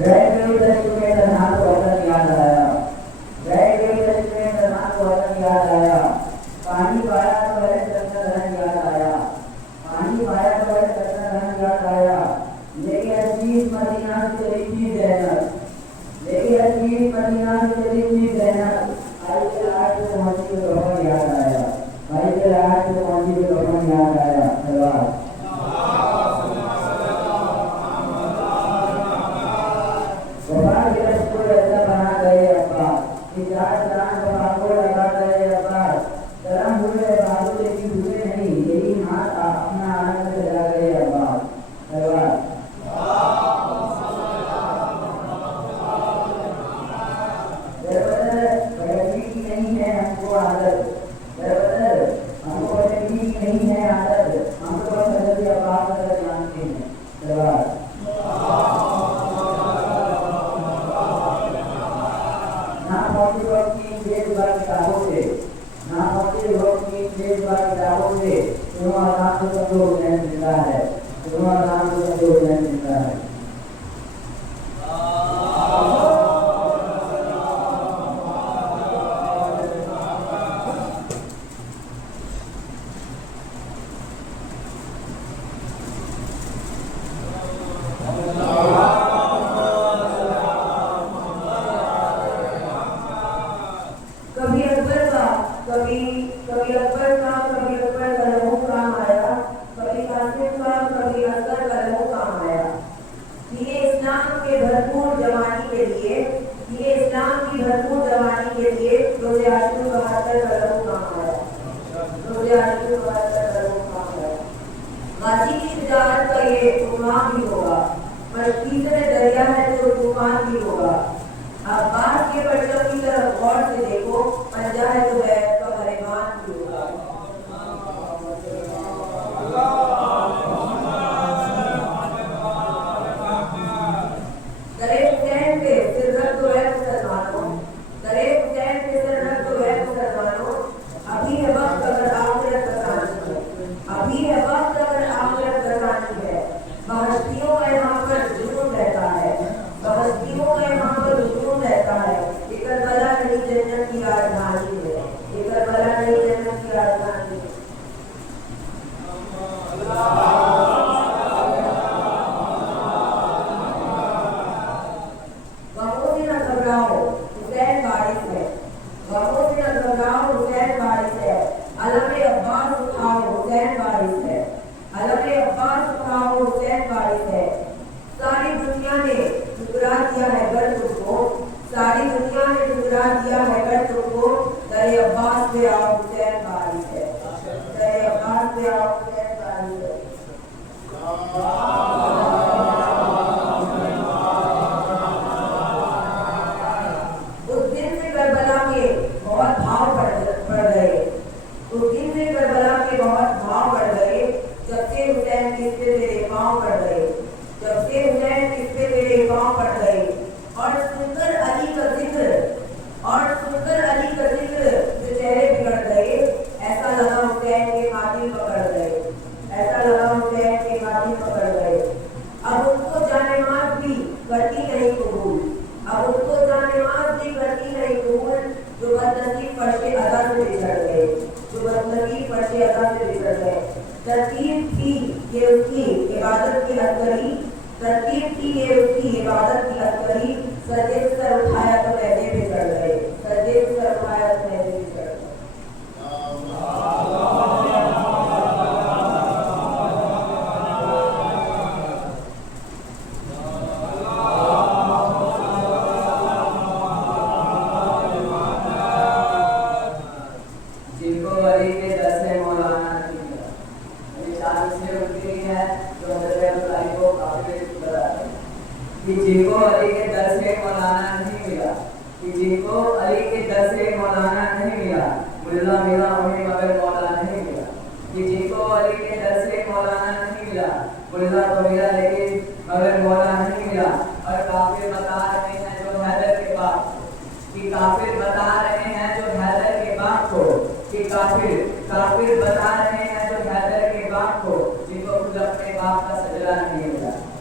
रह गई दशक में तन्हा को वतन याद आया, रह गई दशक में तन्हा को वतन याद आया, पानी पाया तो है सतना धन याद आया, पानी पाया तो है सतना धन याद आया, लेकिन अजीज मदीना से चली थी जहनत, लेकिन अजीज मदीना से चली थी जहनत, भाई के लाड से पहुंची तो कफन याद आया, भाई के लाड से पहुंची तो कफन याद आया। धन्यवाद।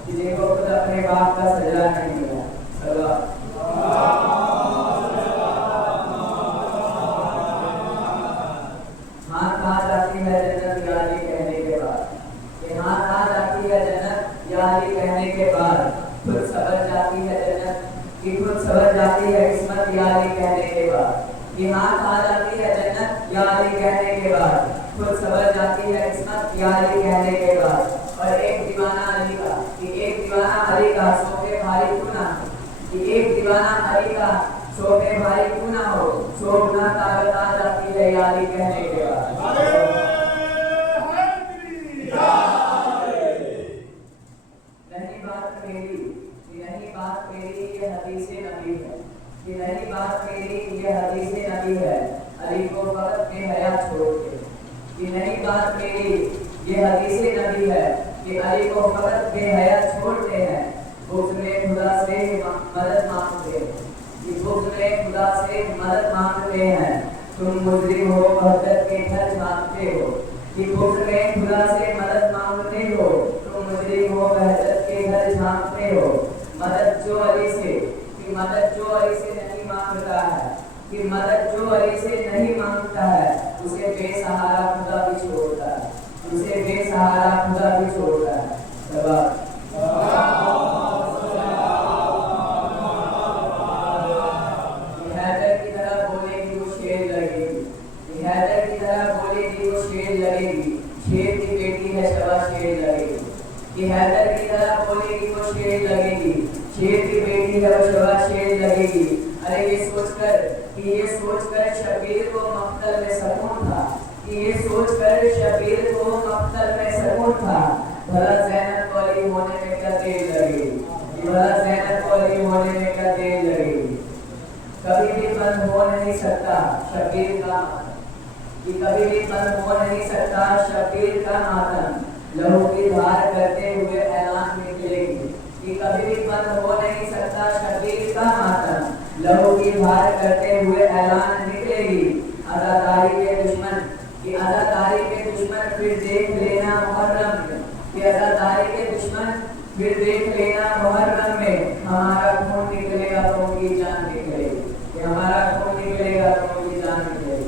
जिनको खुद अपने बाप का सजदा नहीं मिला, خود سبر جاتی ہے جنت کہ خود سبر جاتی ہے قسمت یا علی کہنے کے بعد، یہ ہاتھ آ جاتی ہے جنت یا علی کہنے کے بعد، خود سبر جاتی ہے قسمت یا علی کہنے کے بعد۔ اور ایک دیوانہ علی کا کہ ایک دیوانہ علی کا سوپے بھاری کیوں نہ ہو، کہ ایک دیوانہ علی کا سوپے بھاری کیوں نہ ہو، سو گنا طاقت آ جاتی ہے یا علی کہنے کے بعد۔ نہیں بات میری، نہیں بات میری، یہ حدیث نبی ہے، کہ نہیں بات میری، یہ حدیث نبی ہے، علی کو فقط بے حیا چھوڑ کے، کہ نہیں بات میری، یہ حدیث نبی ہے کہ علی کو فقط بے حیا چھوڑتے ہیں، بغض میں خدا سے مدد مانگتے ہیں، کہ بغض میں خدا سے مدد مانگتے ہیں، تم مجرم ہو وحدت کے گھر جھانکتے ہو، کہ بغض میں خدا سے مدد مانگتے ہو، تم مجرم ہو وحدت کے گھر جھانکتے ہو، مدد جو علی سے، کہ مدد جو علی سے نہیں مانگتا ہے، کہ مدد جو علی سے نہیں مانگتا ہے، اسے بے سہارا خدا بھی چھوڑتا ہے، اسے بے سہارا خدا بھی چھوڑتا ہے۔ حیدر کی طرح بولے گی وہ شیر لگے گی، حیدر کی طرح بولے گی وہ شیر لگے گی، شیر کی بیٹی ہے شبا شیر لگے گی، کہ حیدر کی طرح بولے گی وہ شیر لگے گی، شیر کی بیٹی ہے وہ شبا شیر لگے گی۔ ارے یہ سوچ کر شبیر کو مقتل میں سکون تھا، کہ یہ سوچ کر شبیر کو مقتل میں سکون تھا، بھلا زینب کو علی ہونے میں کیا دیر لگے گی، بھلا زینب کو علی ہونے میں کیا دیر لگے گی۔ کبھی بھی بند ہو نہیں سکتا شبیر کا ماتم، کہ کبھی بھی بند ہو نہیں سکتا شبیر کا ماتم، لہو کی دھار کرتے ہوئے اعلان نکلے گی، کہ کبھی بھی بند ہو نہیں سکتا شبیر کا ماتم، لہو کی دھار کرتے ہوئے اعلان نکلے گی۔ عزاداری کے دشمن، کہ عزاداری کے دشمن پھر دیکھ لینا محرم میں، کہ عزاداری کے دشمن پھر دیکھ لینا محرم میں، ہمارا خون نکلے گا تو ان کی جان نکلے گی، کہ ہمارا خون نکلے گا تو ان کی جان نکلے گی۔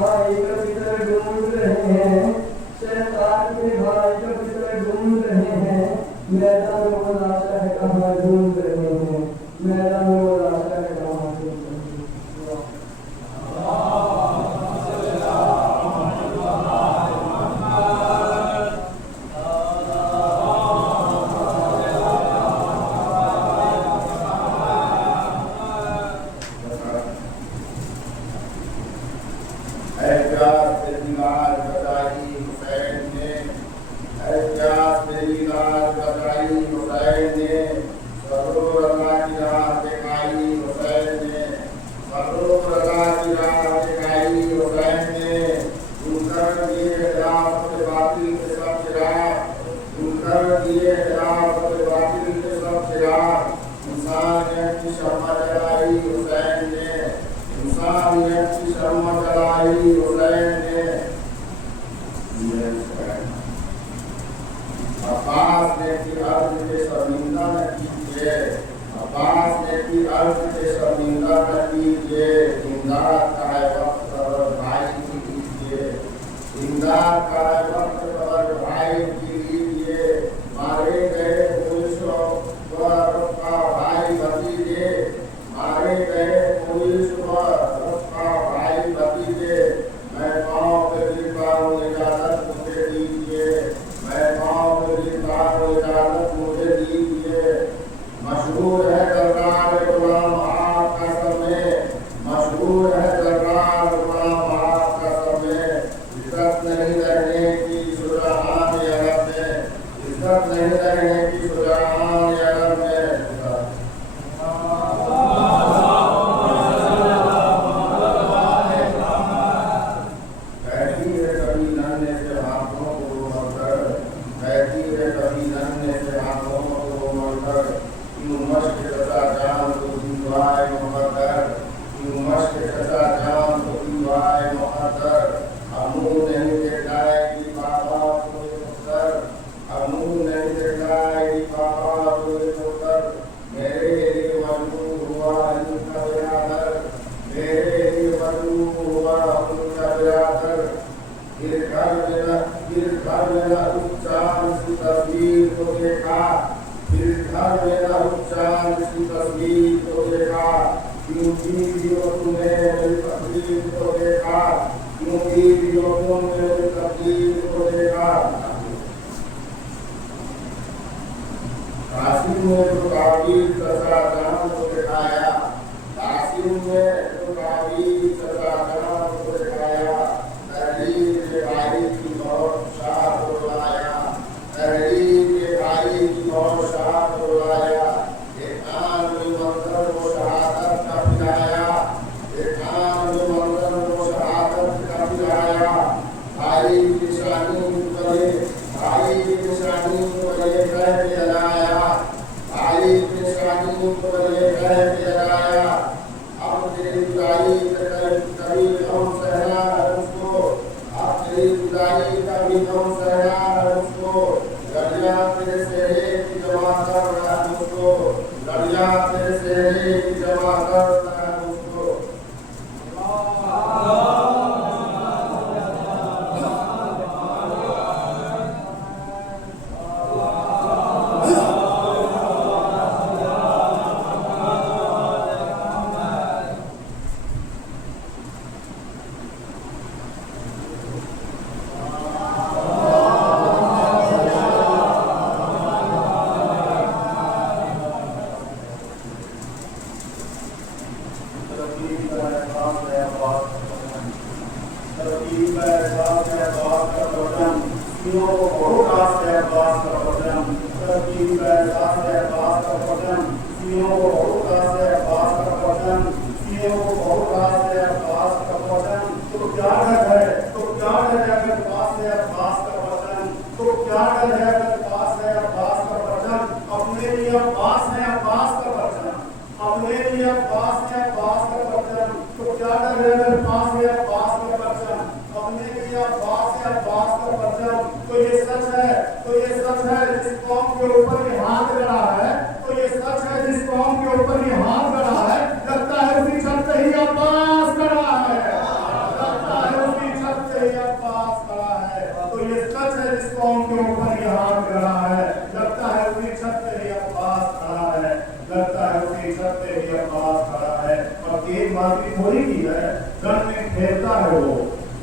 भाई कभी तरह ढूंढ रहे हैं, शैतान के भाई कभी तरह ढूंढ रहे हैं, मैदान में वो लाशा है कहाँ ढूंढ रहे हैं, मैदान में वो लाशा है कहाँ ढूंढ रहे हैं।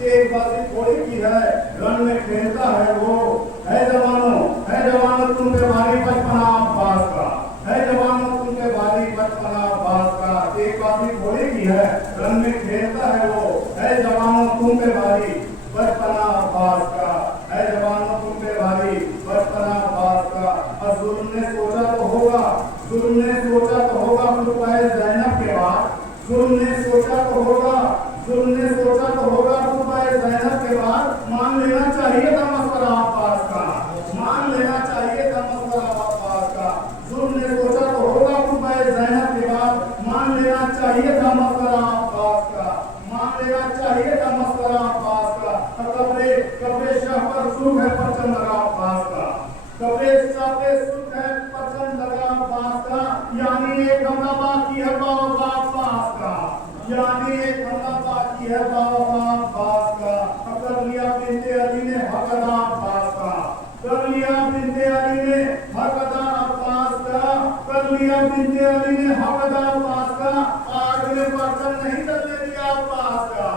एक बात थोड़ी की है, रन में खेलता है वो। है जवानों तुम पे भारी बचपना अब्बास का, है जवानों तुम पे भारी बचपना अब्बास का। एक बात थोड़ी की है, रन में खेलता है वो। है जवानों तुम पे भारी बचपना अब्बास का, है जवानों तुम पे भारी बचपना अब्बास का। और जुल्म ने सोचा तो होगा, जुल्म ने सोचा तो होगा खुतबा ज़ैनब के बाद, जुल्म ने सोचा तो होगा, जुल्म ने सोचा तो होगा खुतबा ज़ैनब के बाद। मान लेना चाहिए था मसला अब्बास का, मान लेना चाहिए था मसला अब्बास का। जुल्म ने सोचा तो होगा खुतबा ज़ैनब के बाद, मान लेना चाहिए था मसला अब्बास का, मान लेना चाहिए था मसला अब्बास का। कब्रे शाह पर सुख है परचम लगा अब्बास का, कब्रे शाह पे सुख है परचम लगा अब्बास का। यानी एक हमला बाकी है बाबा अब्बास का, यानी एक हमला बाकी है बाबा अब्बास का। कर लिया बिनते अली ने हक अदा अब्बास का, कर लिया बिनते अली ने हक अदा अब्बास का, कर लिया बिनते अली ने हक अदा अब्बास का। आग ने परचम नहीं चलने दिया अब्बास का,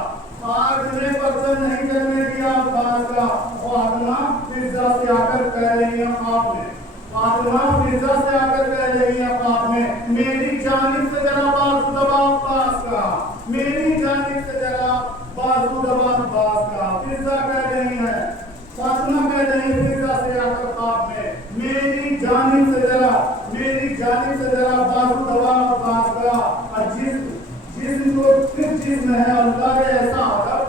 आग ने परचम नहीं चलने दिया अब्बास का। फातिमा फिजा से आकर कह रही है आपने, फातिमा फिजा से आकर कह रही है आपने, मेरी जानिब से जरा बाजू दबा अब्बास का, मेरी जानिब से जरा बाजू दबा अब्बास का। फिजा कह रही है, फातिमा कह रही है फिजा से आकर आपने, मेरी जानिब से जरा, मेरी जानिब से जरा बाजू दबा अब्बास का। और जिस्म को फिर जिस्म है अल्लाह रे ऐसा अदब,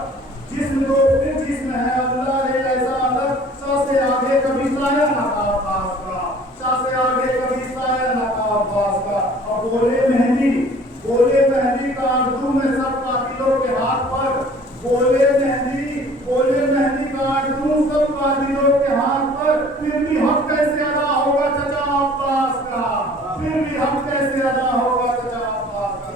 जिस्म को फिर जिस्म है अल्लाह रे ऐसा अदब। सा से आगे कभी साया ना था अब्बास का, सा से आगे कभी साया ना था अब्बास का। और बोले मेहंदी का आरज़ू में सब कातिलों के हाथ पर, बोले मेहंदी का आरज़ू सब कातिलों के हाथ पर। फिर भी हक कैसे अदा होगा चचा अब्बास का, फिर भी हक कैसे अदा होगा चचा अब्बास का।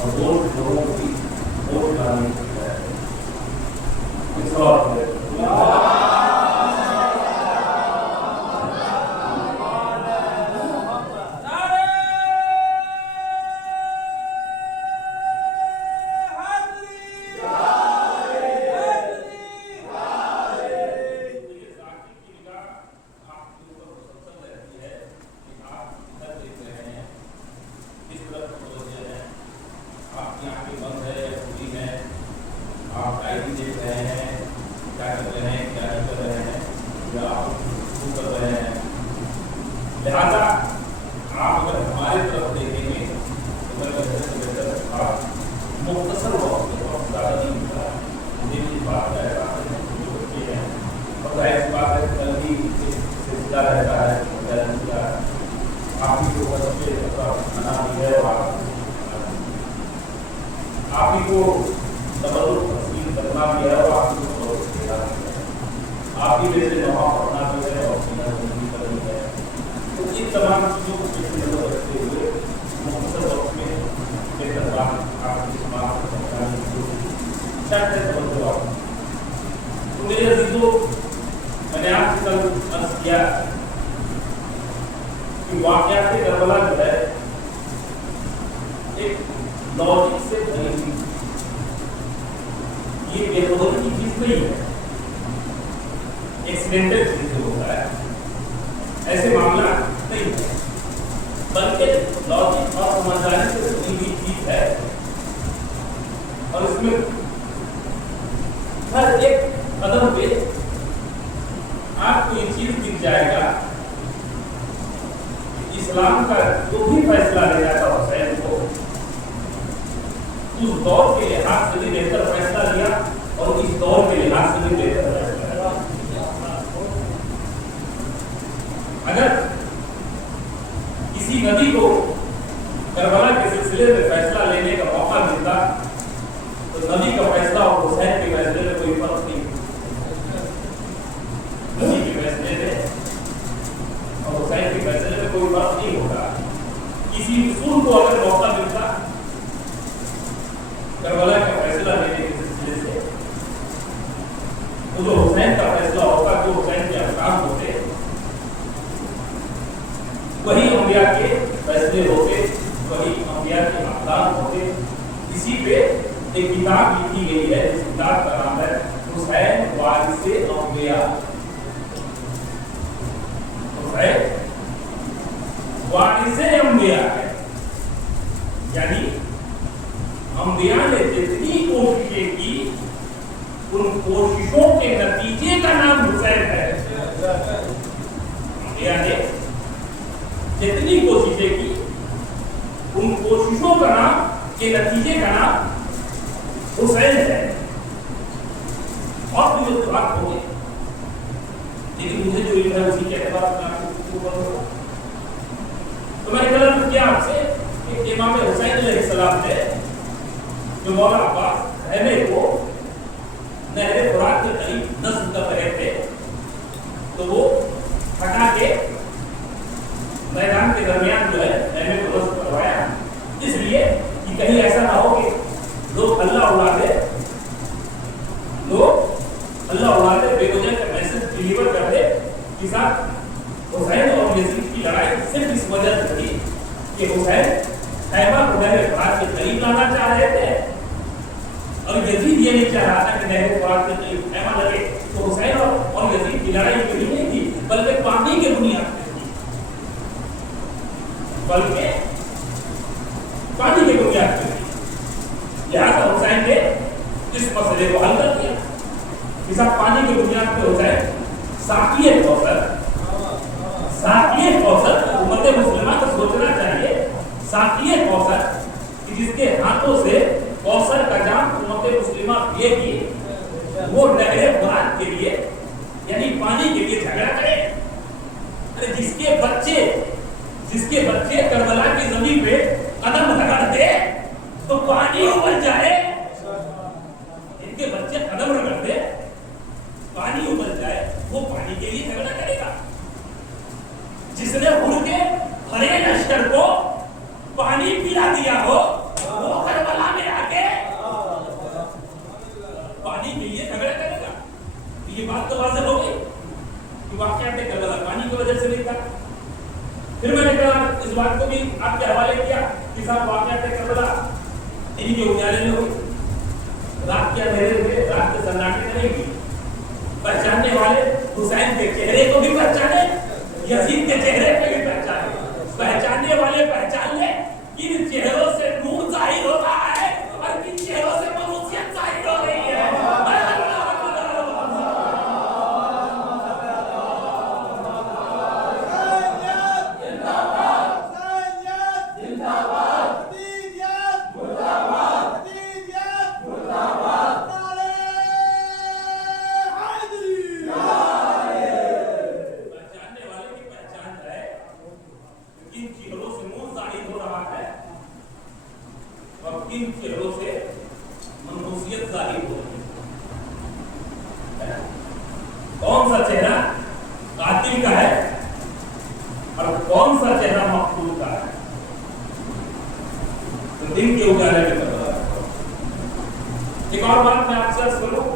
और दो लोगों وہ کہانی ہے اس وقت آپ ہی کو تبرک تسلیم کرنا بھی ہے اور آپ ہی کو تبرک دینا بھی ہے. آپ ہی میں سے نماز پڑھنا بھی ہے اور سینہ زندگی کرنی ہے. تو ان تمام چیزوں کو پیش نظر رکھتے ہوئے مختصر وقت میں بہتر بات آپ کی سماعت کو پہنچانے کی کوشش شاید ہے توجہ آپ. تو میرے عزیزوں میں نے آپ سے کل عرض کیا کہ واقعات کربلا جو ہے ایک لاجک سے بھری ہوئی یہ بے خبری کی چیز نہیں ہے, ایکسیڈنٹل چیز جو ہوتا ہے ایسے معاملہ نہیں ہے, بلکہ لاجک اور سمجھداری سے بھری ہوئی چیز ہے. اور اس میں ہر ایک قدم پہ آپ کو یہ چیز دکھ جائے گا کہ اسلام کا جو بھی فیصلہ لے جاتا حسین کو اس دور کے لحاظ سے بھی بہتر فیصلہ لیا اور اس دور کے لحاظ سے بھی بہتر فیصلہ لیا. اگر کسی نبی کو کربلا کے سلسلے میں فیصلہ لینے کا موقع ملتا تو نبی کا فیصلہ اور حسین کے فیصلے میں کوئی فرق نہیں. نبی کے فیصلے میں اور حسین کے فیصلے میں کوئی فرق نہیں ہوگا. کسی رسول کو اگر موقع ملتا کربلا کا فیصلہ لینے کے سلسلے سے تو جو حسین کا فیصلہ ہوتا, جو حسین کے احکام ہوتے وہی انبیاء کے فیصلے ہوتے, وہی انبیاء کے احکام ہوتے. اسی پہ ایک کتاب لکھی گئی ہے جس کتاب کا نام ہے حسین وارث انبیاء. حسین وارث انبیاء ہے, یعنی انبیاء نے جتنی کوششیں کی ان کوششوں کے نتیجے کا نام حسین ہے. انبیاء نے جتنی کوششیں کی ان کوششوں کا نام کے نتیجے کا نام حسین ہے. اور بھی جو بات ہوگی لیکن مجھے جو علم ہے اسی کے اعتبار سے تو میں نے کل کیا آپ سے کہ امام حسین علیہ السلام نے جو مولا عباس رہنے کو نہر فرات کے قریب نصب کر رہے تھے تو وہ ہٹا کے میدان کے درمیان جو ہے رہنے کو نصب کروایا, اس لیے کہ کہیں ایسا نہ ہو کہ لوگ اللہ اولادے بے وجہ کا میسج ڈلیور کر دے کہ صاحب حسین اور یزید کی لڑائی صرف اس وجہ سے تھی کہ حسین خیبر کو نہر فرات کے قریب لانا چاہ رہے تھے اور یزید یہ نہیں چاہ رہا تھا کہ نہر فرات کے قریب خیمہ لگے. تو حسین اور یزید کی لڑائی کبھی نہیں تھی بلکہ پانی کے بنیاد پہ تھی, بلکہ پانی کے بنیاد پہ تھی. لہٰذا حسین نے اس مسئلے کو حل کر دیا کہ صاحب پانی کے بنیاد پہ حسین ساقی کوثر امت مسلمہ کو سوچنا چاہیے. ساقی کوثر جس کے ہاتھوں سے کوثر کا جام امت مسلمہ پیے گی وہ نہر فرات کے لیے یعنی پانی کے لیے جھگڑا کرے. ارے جس کے بچے کربلا کی زمین پہ قدم رگڑ دے تو پانی ابل جائے. ان کے بچے قدم رگڑ دے پانی ابل جائے, وہ پانی کے لیے جھگڑا کرے گا. جس نے اڑ کے ہرے لشکر کو پانی پلا دیا ہو وہ کربلا میں वजह से नहीं था। फिर मैंने कहा इस बात को भी आपके हवाले किया कि साहब वाकया करबला इनके उजाले में हुई, रात के अंधेरे में, रात के सन्नाटे में नहीं, पहचानने वाले हुसैन के चेहरे को भी पहचाने, यजीद के चेहरे पे भी पहचाने, पहचानने वाले पहचान ले किन चेहरों से नूर जाहिर हो रहा है और किन चेहरों से मनुष्यत जाहिर हो रही है। किन चेहरों से मनहूसियत जाहिर हो रही है। कौन सा चेहरा कातिल का है और कौन सा चेहरा मकतूल का है, तो दिन के उजाले में कर रहा है। एक और बात मैं आपसे अर्ज करूं,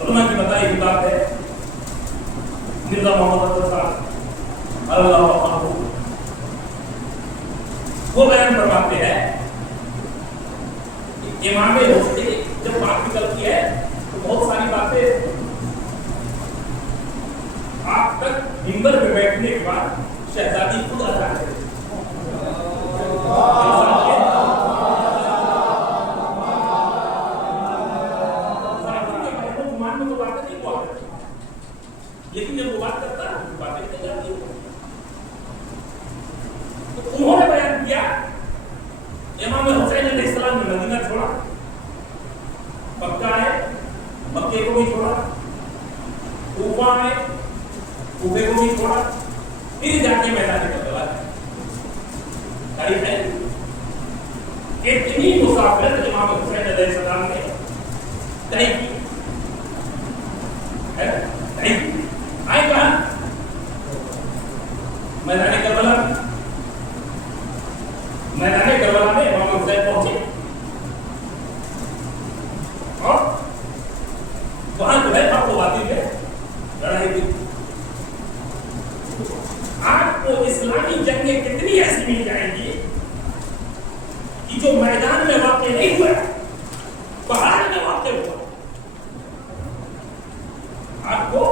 उलमा की बताई हुई बात है, मिर्जा मोहम्मद साहब अल्लाह वो बयान फरमाते हैं कि इमाम हुसैन जब बात निकलती है तो बहुत सारी बातें आप तक मिंबर पे बैठने के बाद शहजादी खुद आ जाते हैं। तो बातें नहीं हुआ, लेकिन जब वो बात करता है बातें निकल जाती है। तो उन्होंने बयान किया इमाम हुसैन अलैहिस्सलाम ने मदीना छोड़ा, मक्का आए, मक्के को भी छोड़ा, कूफा आए, कूफे को भी छोड़ा, फिर जाके मैदान करबला तारीख है। इतनी मुसाफिरत इमाम हुसैन अलैहिस्सलाम ने तय की है, तय की। आए कहां? मैदान करबला। मैदान करबला में इमाम हुसैन पहुंचे और वहां जो है आपको बातें में लड़ाई हुई। आपको इस्लामी जंगें कितनी ऐसी मिल जाएंगी कि जो मैदान में वाक़ नहीं हुआ, पहाड़ में वाक़ हुआ। आपको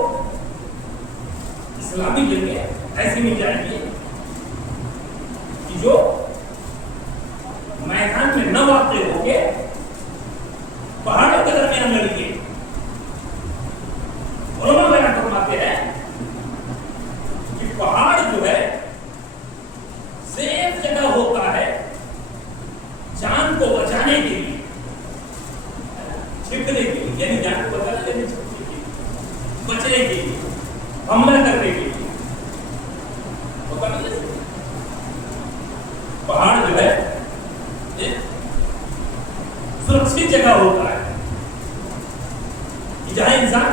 इस्लामी जंगें ऐसी मिल जाएंगी कि जो मैदान में न वाक़ होके पहाड़ों के दरमियान लड़ी गई। उन्होंने बयान फरमाते हैं कि पहाड़ जो है सेफ जगह होता है जान को बचाने के लिए, छिपने के लिए, यानी जान को बचाने के लिए, बचने के लिए, हमला करने के लिए पहाड़ जो है सुरक्षित जगह होता है कि जहां इंसान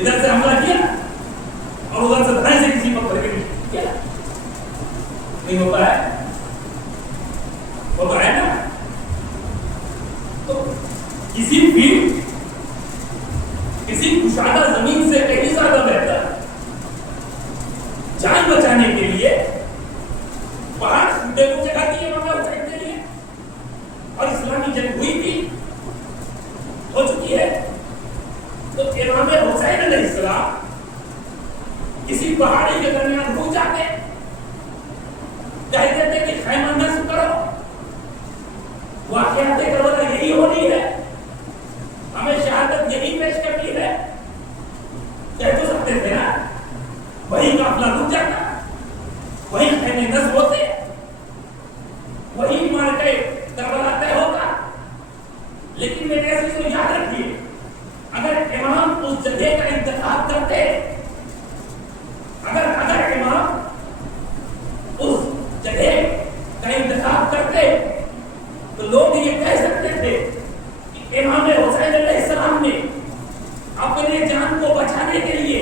इधर से हमला किया और उधर से दाएं से किसी पर किया नहीं होता है, होता है ना। तो किसी भी किसी कुशादा जमीन से कहीं ज्यादा बेहतर जान बचाने के लिए पहाड़ टूटे को जगह दी है इमाम हुसैन के लिए। और इस्लामी जंग हुई थी, हो चुकी है, तो इमाम हुसैन अलैहिस्सलाम किसी पहाड़ी के दरमियान रुक जाते, कहते थे कि खैमा नस्ब करो, वाक़यात करबला यही होनी है, हमें शहादत यही पेश करनी है, कह तो सकते थे ना। वही काफिला रुक जाता, वही खैमे नस्ब होते, वही मार के करबला तय होता। लेकिन मेरे ऐसे को याद रखिए, अगर इमाम उस जगह का इंतखाब करते, अगर इमाम उस जगह का इंतखाब करते तो लोग ये कह सकते थे कि इमाम हुसैन अलैहिस्सलाम ने अपने जान को बचाने के लिए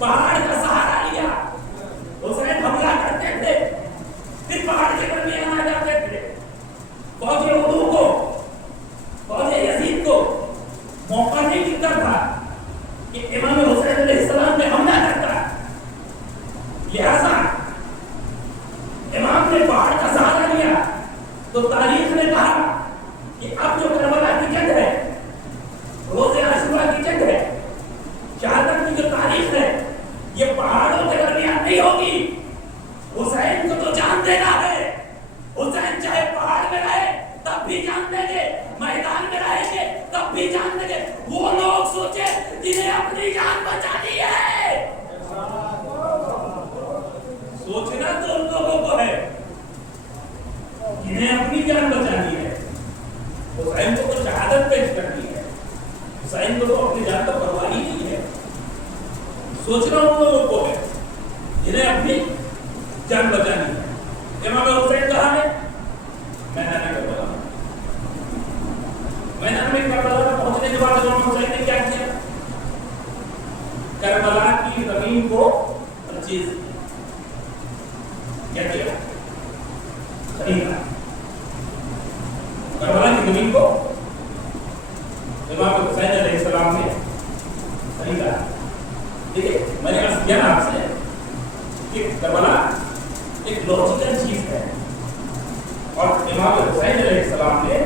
पहाड़ का सहारा लिया। हुसैन हमला करते थे, फिर पहाड़ के दरमियान आ जाते थे, फौजे उर्दू को, फौजे यजीद को تو تاریخ نے کہا کہ اب جو کربلا کی جنگ ہے، روز عاشورہ کی جنگ ہے، شہادت کی جو تاریخ ہے، یہ پہاڑوں کے درمیان نہیں ہوگی. حسین کو تو جان دینا ہے. حسین چاہے پہاڑ میں رہے تب بھی جان دیں گے، میدان میں رہیں گے تب بھی جان دیں گے. وہ لوگ سوچے جنہیں اپنی جان بچانی ہے. سوچنا تو ان لوگوں کو ہے جنہیں اپنی جان بچانی ہے. حسین کو تو شہادت پیش کرنی ہے. حسین کو تو اپنی جان کا پرواہ ہی نہیں ہے. سوچنا ان لوگوں کو ہے جنہیں اپنی جان بچانی ہے. امام حسین کہاں ہے؟ میدان کربلا. میدان میں کربلا میں پہنچنے کے بعد امام حسین نے کیا کیا؟ کربلا کی زمین کو تجویز کیا کیا؟ خریدا. کربلا کی زمین کو امام حسین علیہ السلام نے خریدا. دیکھیے میں نے عرض کیا نا آپ سے کہ کربلا ایک لاجیکل چیز ہے، اور امام حسین علیہ السلام نے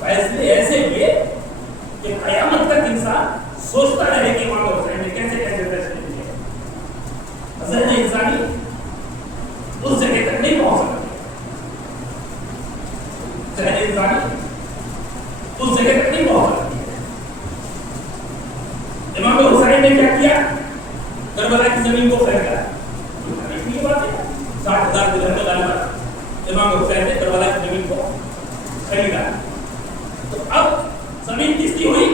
فیصلے ایسے لیے کہ قیامت تک انسان سوچتا رہے کہ امام حسین نے کیسے کیسے فیصلے لیے. ذہن انسانی اس جگہ تک نہیں پہنچ سکتا. ذہن انسانی اس جگہ تک نہیں پہنچ سکتی. امام حسین نے کیا کیا؟ کربلا کی زمین کو خریدا. 60,000 درہم کا غالباً امام حسین نے کربلا کی زمین کو خریدا. تو اب زمین کس کی ہوئی؟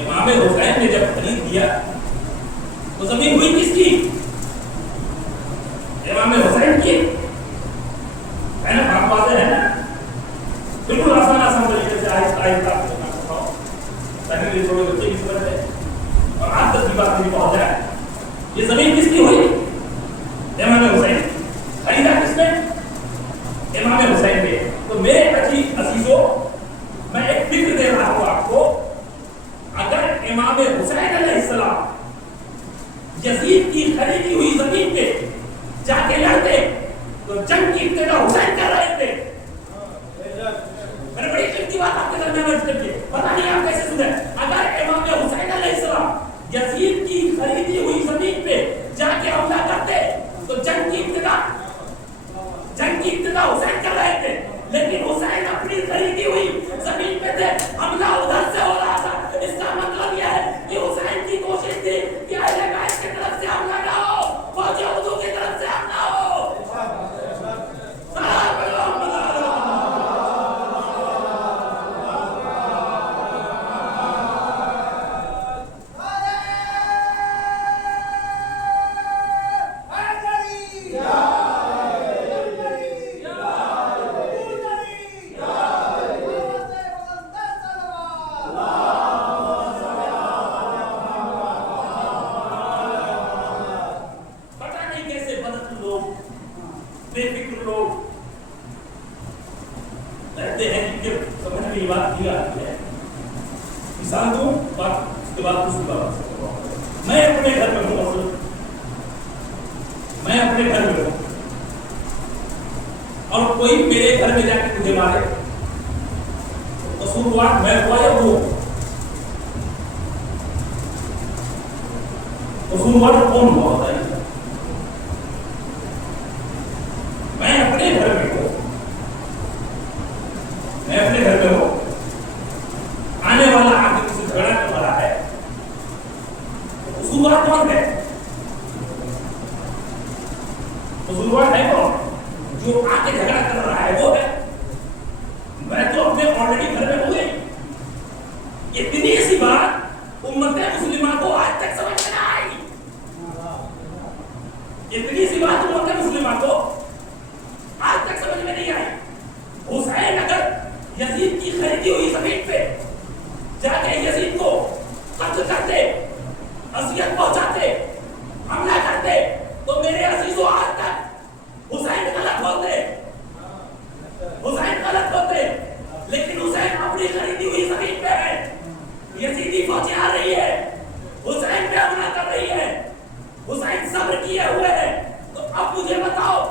امام حسین نے جب خرید دیا تو زمین ہوئی کس کی؟ امام حسین کی. ہے نا؟ بات واضح ہے نا؟ بالکل آسان آسان طریقے سے آہستہ آہستہ آپ کو سکھاؤ تاکہ میرے چھوٹے بچے کی سمجھ ہے اور آج تک کی بات نہیں پہنچ جائے. یہ زمین کس کی ہوئی؟ امام حسین. خریدا کس نے؟ امام حسین نے. تو میرے عزیزوں، میں ایک فکر دے رہا ہوں آپ کو. اگر امام حسین علیہ السلام یزید کی خریدی ہوئی زمین پہ جا کے لڑتے تو جنگ کی ابتدا حسین کر رہے تھے. میں نے بڑی قیمتی بات آپ کے درمیان عرض کر کے پتہ نہیں آپ کیسے سنے. اگر امام حسین علیہ السلام یزید کی خریدی ہوئی زمین پہ جا کے حملہ کرتے تو جنگ کی ابتدا حسین کر رہے تھے. لیکن حسین اپنی خریدی ہوئی زمین پہ تھے، حملہ ادھر سے ہو رہا تھا. اس کا مطلب یہ ہے کہ حسین کی کوشش تھی کہ اہل بیت کی طرف سے حملہ نہ ہو، فوج عدو کی طرف سے حملہ ہو. حسین صبر کیے ہوئے ہیں. تو اب مجھے بتاؤ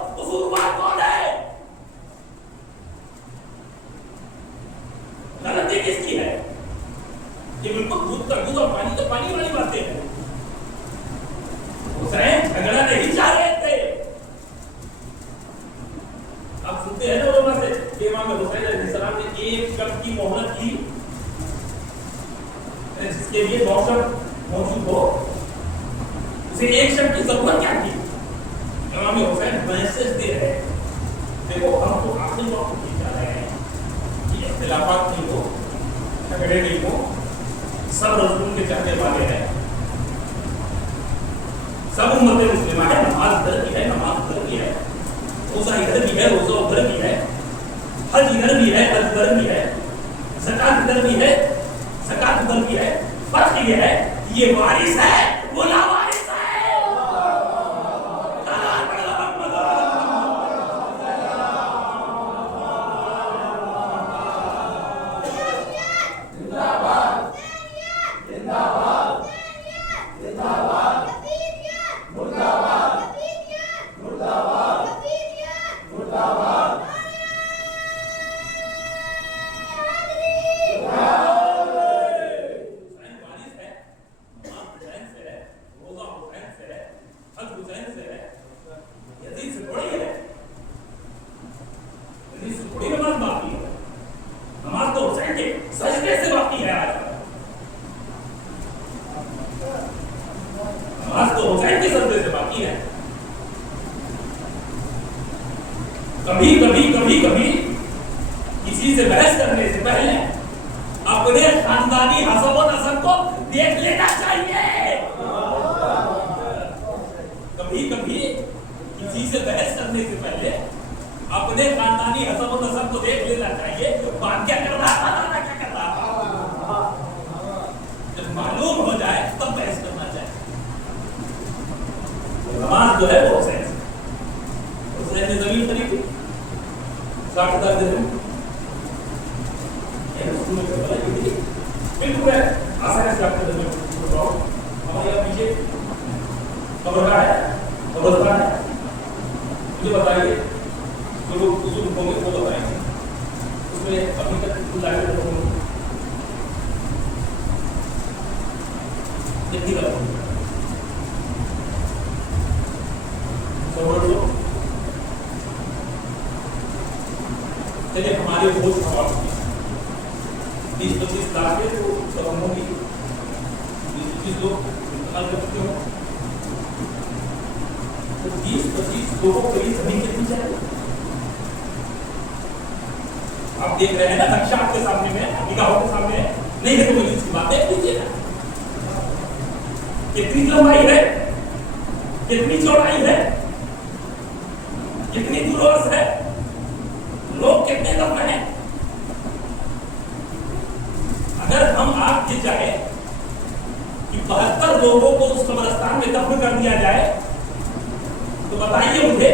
उसे एक शब्द की जरूरत क्या थी? इमाम हुसैन मैसेज दे रहे हैं, देखो हम तो आखिरी वक्त नहीं जा रहे हैं कि इख्तिलाफात नहीं हो, झगड़े नहीं हो, सब रसूल के चाहने वाले हैं, सब उम्मत मुस्लिमा है, नमाज इधर की है, नमाज उधर की है, रोजा इधर भी है, रोजा उधर भी है, हज इधर भी है, हज उधर भी है, ज़कात इधर भी है, ज़कात उधर भी है। फर्क ये है, ये वारिस है, वो लावारिस है। कभी किसी से बहस करने से पहले अपने खानदानी हसब और नसब को देख लेना चाहिए। कभी कभी किसी से बहस करने से पहले अपने खानदानी हसब और नसब को देख लेना चाहिए। बात क्या कर रहा था, दादा क्या कर रहा था, जब मालूम हो जाए तब बहस करना चाहिए। नमाज जो है वो हुसैन ने जमीन खरीदी 60,000 dirham, बिल्कुल है, आसान से आपको बताओ। हमारे यहाँ पीछे कब्रगाह है, कब्रिस्तान है, मुझे बताइए जो लोग बुजुर्ग होंगे वो बताएंगे, उसमें अभी तक लाइट कितनी रखोगे? 100 चलिए हमारे बहुत सवाल 20-25 लाख है तो सब हम होंगे 20-25 लोग इंतकाल कर चुके हो तो 20-25 लोगों के लिए जमीन कितनी चाहिए? आप देख रहे हैं ना, नक्शा आपके सामने में, निगाहों के सामने है, नहीं है तो मुझे इसकी बात देख लीजिए ना, कितनी लंबाई है, कितनी चौड़ाई है, कितनी दूरवर्स है, लोग कितने लोग हैं। अगर हम आप ये चाहे कि 72 लोगों को उस कब्रिस्तान में दफन कर दिया जाए तो बताइए मुझे,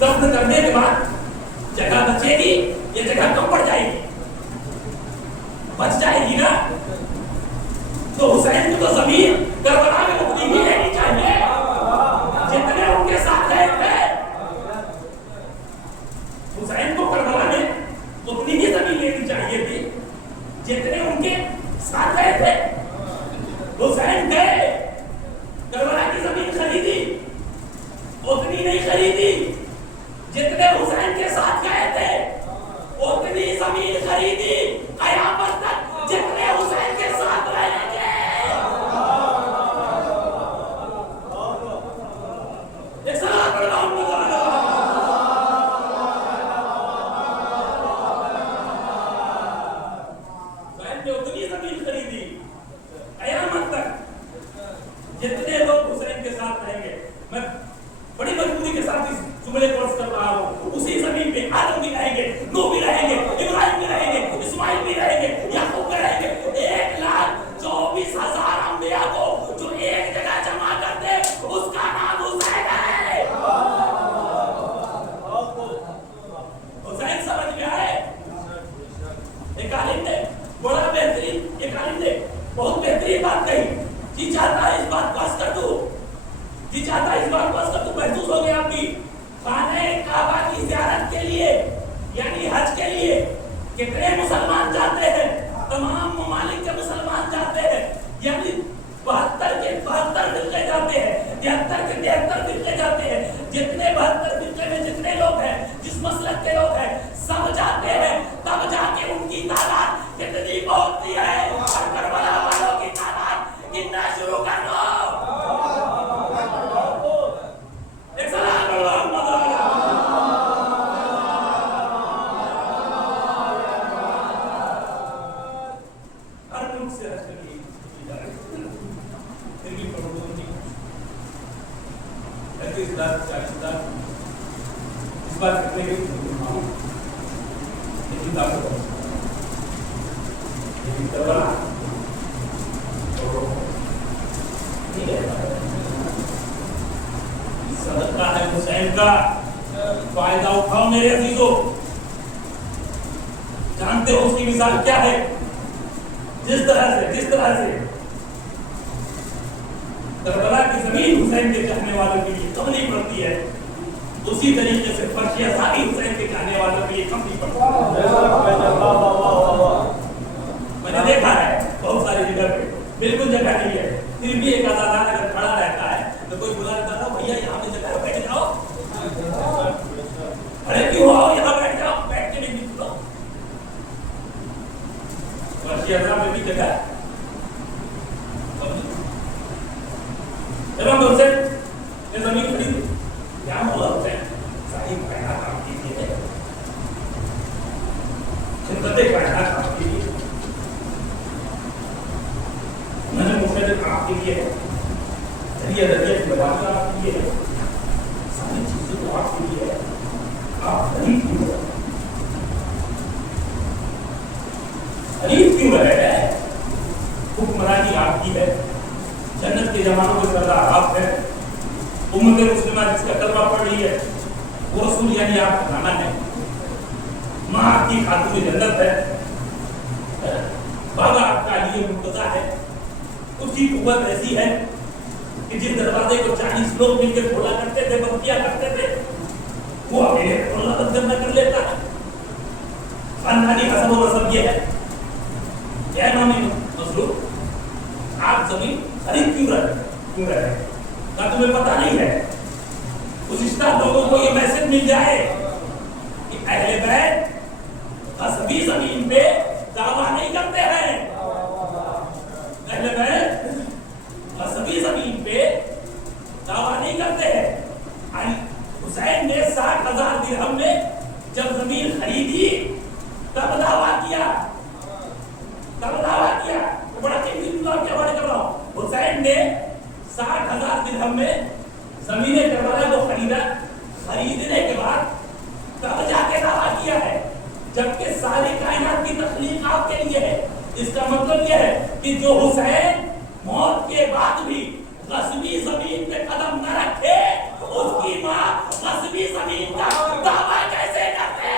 दफन करने के बाद जगह बचेगी या जगह कम पड़ जाएगी? बच जाएगी ना। तो हुसैन को तो जमीन करबला में उतनी ही लेनी चाहिए जितने उनके साथ गए थे। हुसैन को करबला में उतनी ही जमीन लेनी चाहिए थी जितने उनके साथ गए थे। हुसैन गए, करबला की जमीन खरीदी, उतनी नहीं खरीदी जितने हुसैन के साथ गए थे, उतनी जमीन खरीदी कयामत तक जितने हुसैन के साथ रहेंगे। उतनी जमीन खरीदी कयामत तक जितने लोग हुसैन के साथ रहेंगे। मैं बड़ी मजबूरी के साथ इस जुमले को अर्ज कर रहा हूँ। उसी जमीन पे आदम भी रहेंगे, नूह भी रहेंगे, इब्राहिम भी रहेंगे, इस्माइल भी रहेंगे, याकूब भी रहेंगे। 1,24,000 अंबिया को जो एक जगह जमा कर दे उसका नाम हुसैन है। हुसैन समझ में आए? एक आलिम ने बड़ा बेहतरीन, एक आलिम ने बहुत बेहतरीन बात कही। जी चाहता है इस बात को अर्ज कर दूं, जी चाहता है इस बात को अर्ज कर दूं। महसूस हो गया आपकी खाने काबा की ज़ियारत के लिए यानी हज के लिए कितने मुसलमान जाते हैं? तमाम ममालिक के मुसलमान जाते हैं, यानी 72 के 72 फिरके जाते हैं, 73 के 73 फिरके जाते हैं। जितने 72 फिरके में जितने लोग हैं, जिस मसलक के लोग हैं, सब जाते हैं। तब जाके उनकी तादाद कितनी पहुंचती है और करबला वालों की तादाद गिनना शुरू कर दो। اس بار کتنے کے صدقہ ہے حسین کا، فائدہ اٹھاؤ میرے عزیزوں. جانتے ہو اس کی مثال کیا ہے؟ جس طرح سے کربلا کی زمین حسین کے چاہنے والوں کے لیے کم نہیں پڑتی ہے، اسی طریقے سے فرش ازاری حسین کے چاہنے والوں کے لیے کم نہیں پڑتی. میں نے دیکھا ہے بہت ساری جگہ پہ بالکل جگہ نہیں ہے، پھر بھی ایک آزادار اگر کھڑا رہتا ہے تو کوئی بلا رہتا ہے بھیا یہاں پہ جگہ بیٹھ جاؤ، کھڑے کیوں آؤ، یہاں بیٹھ جاؤ، بیٹھ کے نہیں نکلو. فرش ازاری میں بھی جگہ ہے. امام حسین نے زمین خریدی، کیا ہوا حسین؟ صحیح کائنات کام کیجیے، خدمت کائنات کام کیجیے، نظم مختلف کام کیجیے، ذریعہ ذریعہ کی بات آپ کیجیے، ساری چیزیں کو آپ کیجیے. آپ غریب کیوں رہے؟ غریب کیوں رہے؟ حکمرانی آپ کی ہے، جنت کے زمانوں کے سردار آپ ہیں، امت مسلمہ جس کا کلمہ پڑھ رہی ہے وہ رسول یعنی آپ کا نانا ہے، ماں آپ کی خاتون جنت ہے، بابا آپ کا علی مرتضیٰ ہے. اس کی قوت ایسی ہے کہ جس دروازے کو 40 لوگ مل کے کھولا کرتے تھے، بند کیا کرتے تھے، وہ اپنے کھولنا بند کرنا کر لیتا ہے. خاندانی حسب و رسم یہ ہے. کیا نام ہے مظلوم؟ آپ زمین خرید کیوں رہے؟ کیا تمہیں پتہ نہیں ہے؟ گزشتہ لوگوں کو یہ میسج مل جائے کہ اہل بیت قصبی زمین پہ دعویٰ نہیں کرتے ہیں، اہل بیت قصبی زمین پہ دعویٰ نہیں کرتے ہیں. حسین نے 60,000 درہم میں جب زمین خریدی تب دعویٰ کیا. بڑا قیمتی مقام کے حوالے کر رہا ہوں. حسین نے 60,000 درہم میں زمین کربلا کو خریدا. خریدنے کے بعد تب جا کے دعویٰ کیا ہے، جبکہ ساری کائنات کی تخلیق آپ کے لیے ہے. اس کا مطلب یہ ہے کہ جو حسین موت کے بعد بھی غصبی زمین پہ قدم نہ رکھے، اس کی ماں غصبی زمین کا دعویٰ کیسے کرتے؟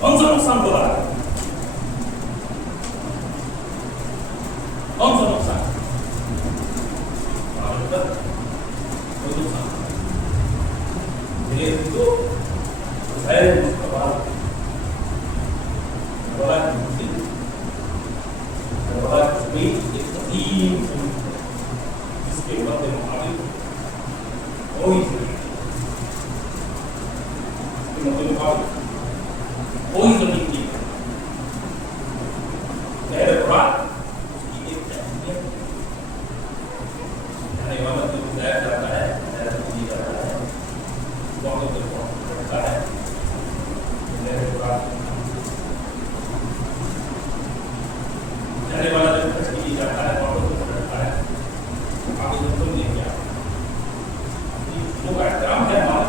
کون سا نقصان ہو رہا ہے؟ کون سا نقصان؟ جس کے مد مقابل کوئی زمین نہیں ہے. غیر قرآن اس کی ایک اہمیت یعنی وقت میں گزار جاتا ہے، دی جاتا ہے، وقت میں رکھتا ہے. غیر قرآن جانے والا جب تشکیل جاتا ہے، وقت میں رکھتا ہے. آگے جو تم نے کیا وہ کا احترام ہے، ہمارا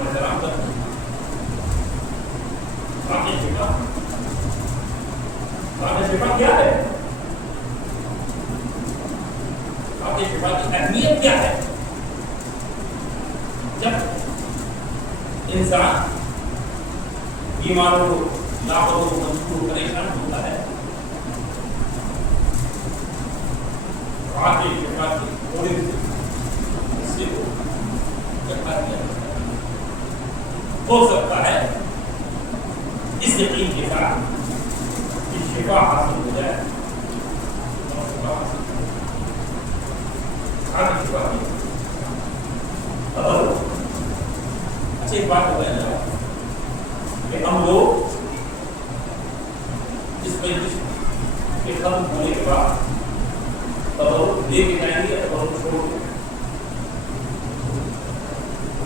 احترام کرتے ہیں. شفا کیا ہے؟ آپ کے شفا کی اہمیت کیا ہے؟ جب انسان بیماروں کو لاپرواہ مجبور پریشان ہوتا ہے، آپ کے شفا کی تھوڑی حصے کو اکٹھا کیا جاتا ہے. ہو سکتا ہے اس یقین کے ساتھ شفا حاصل ہو جائے اور شفا حاصل اچھا ایک بات ہو نا کہ ہم لوگ اس مجلس کے ختم ہونے کے بعد تبرک لے کے جائیں گے یا تبرک چھوڑ کے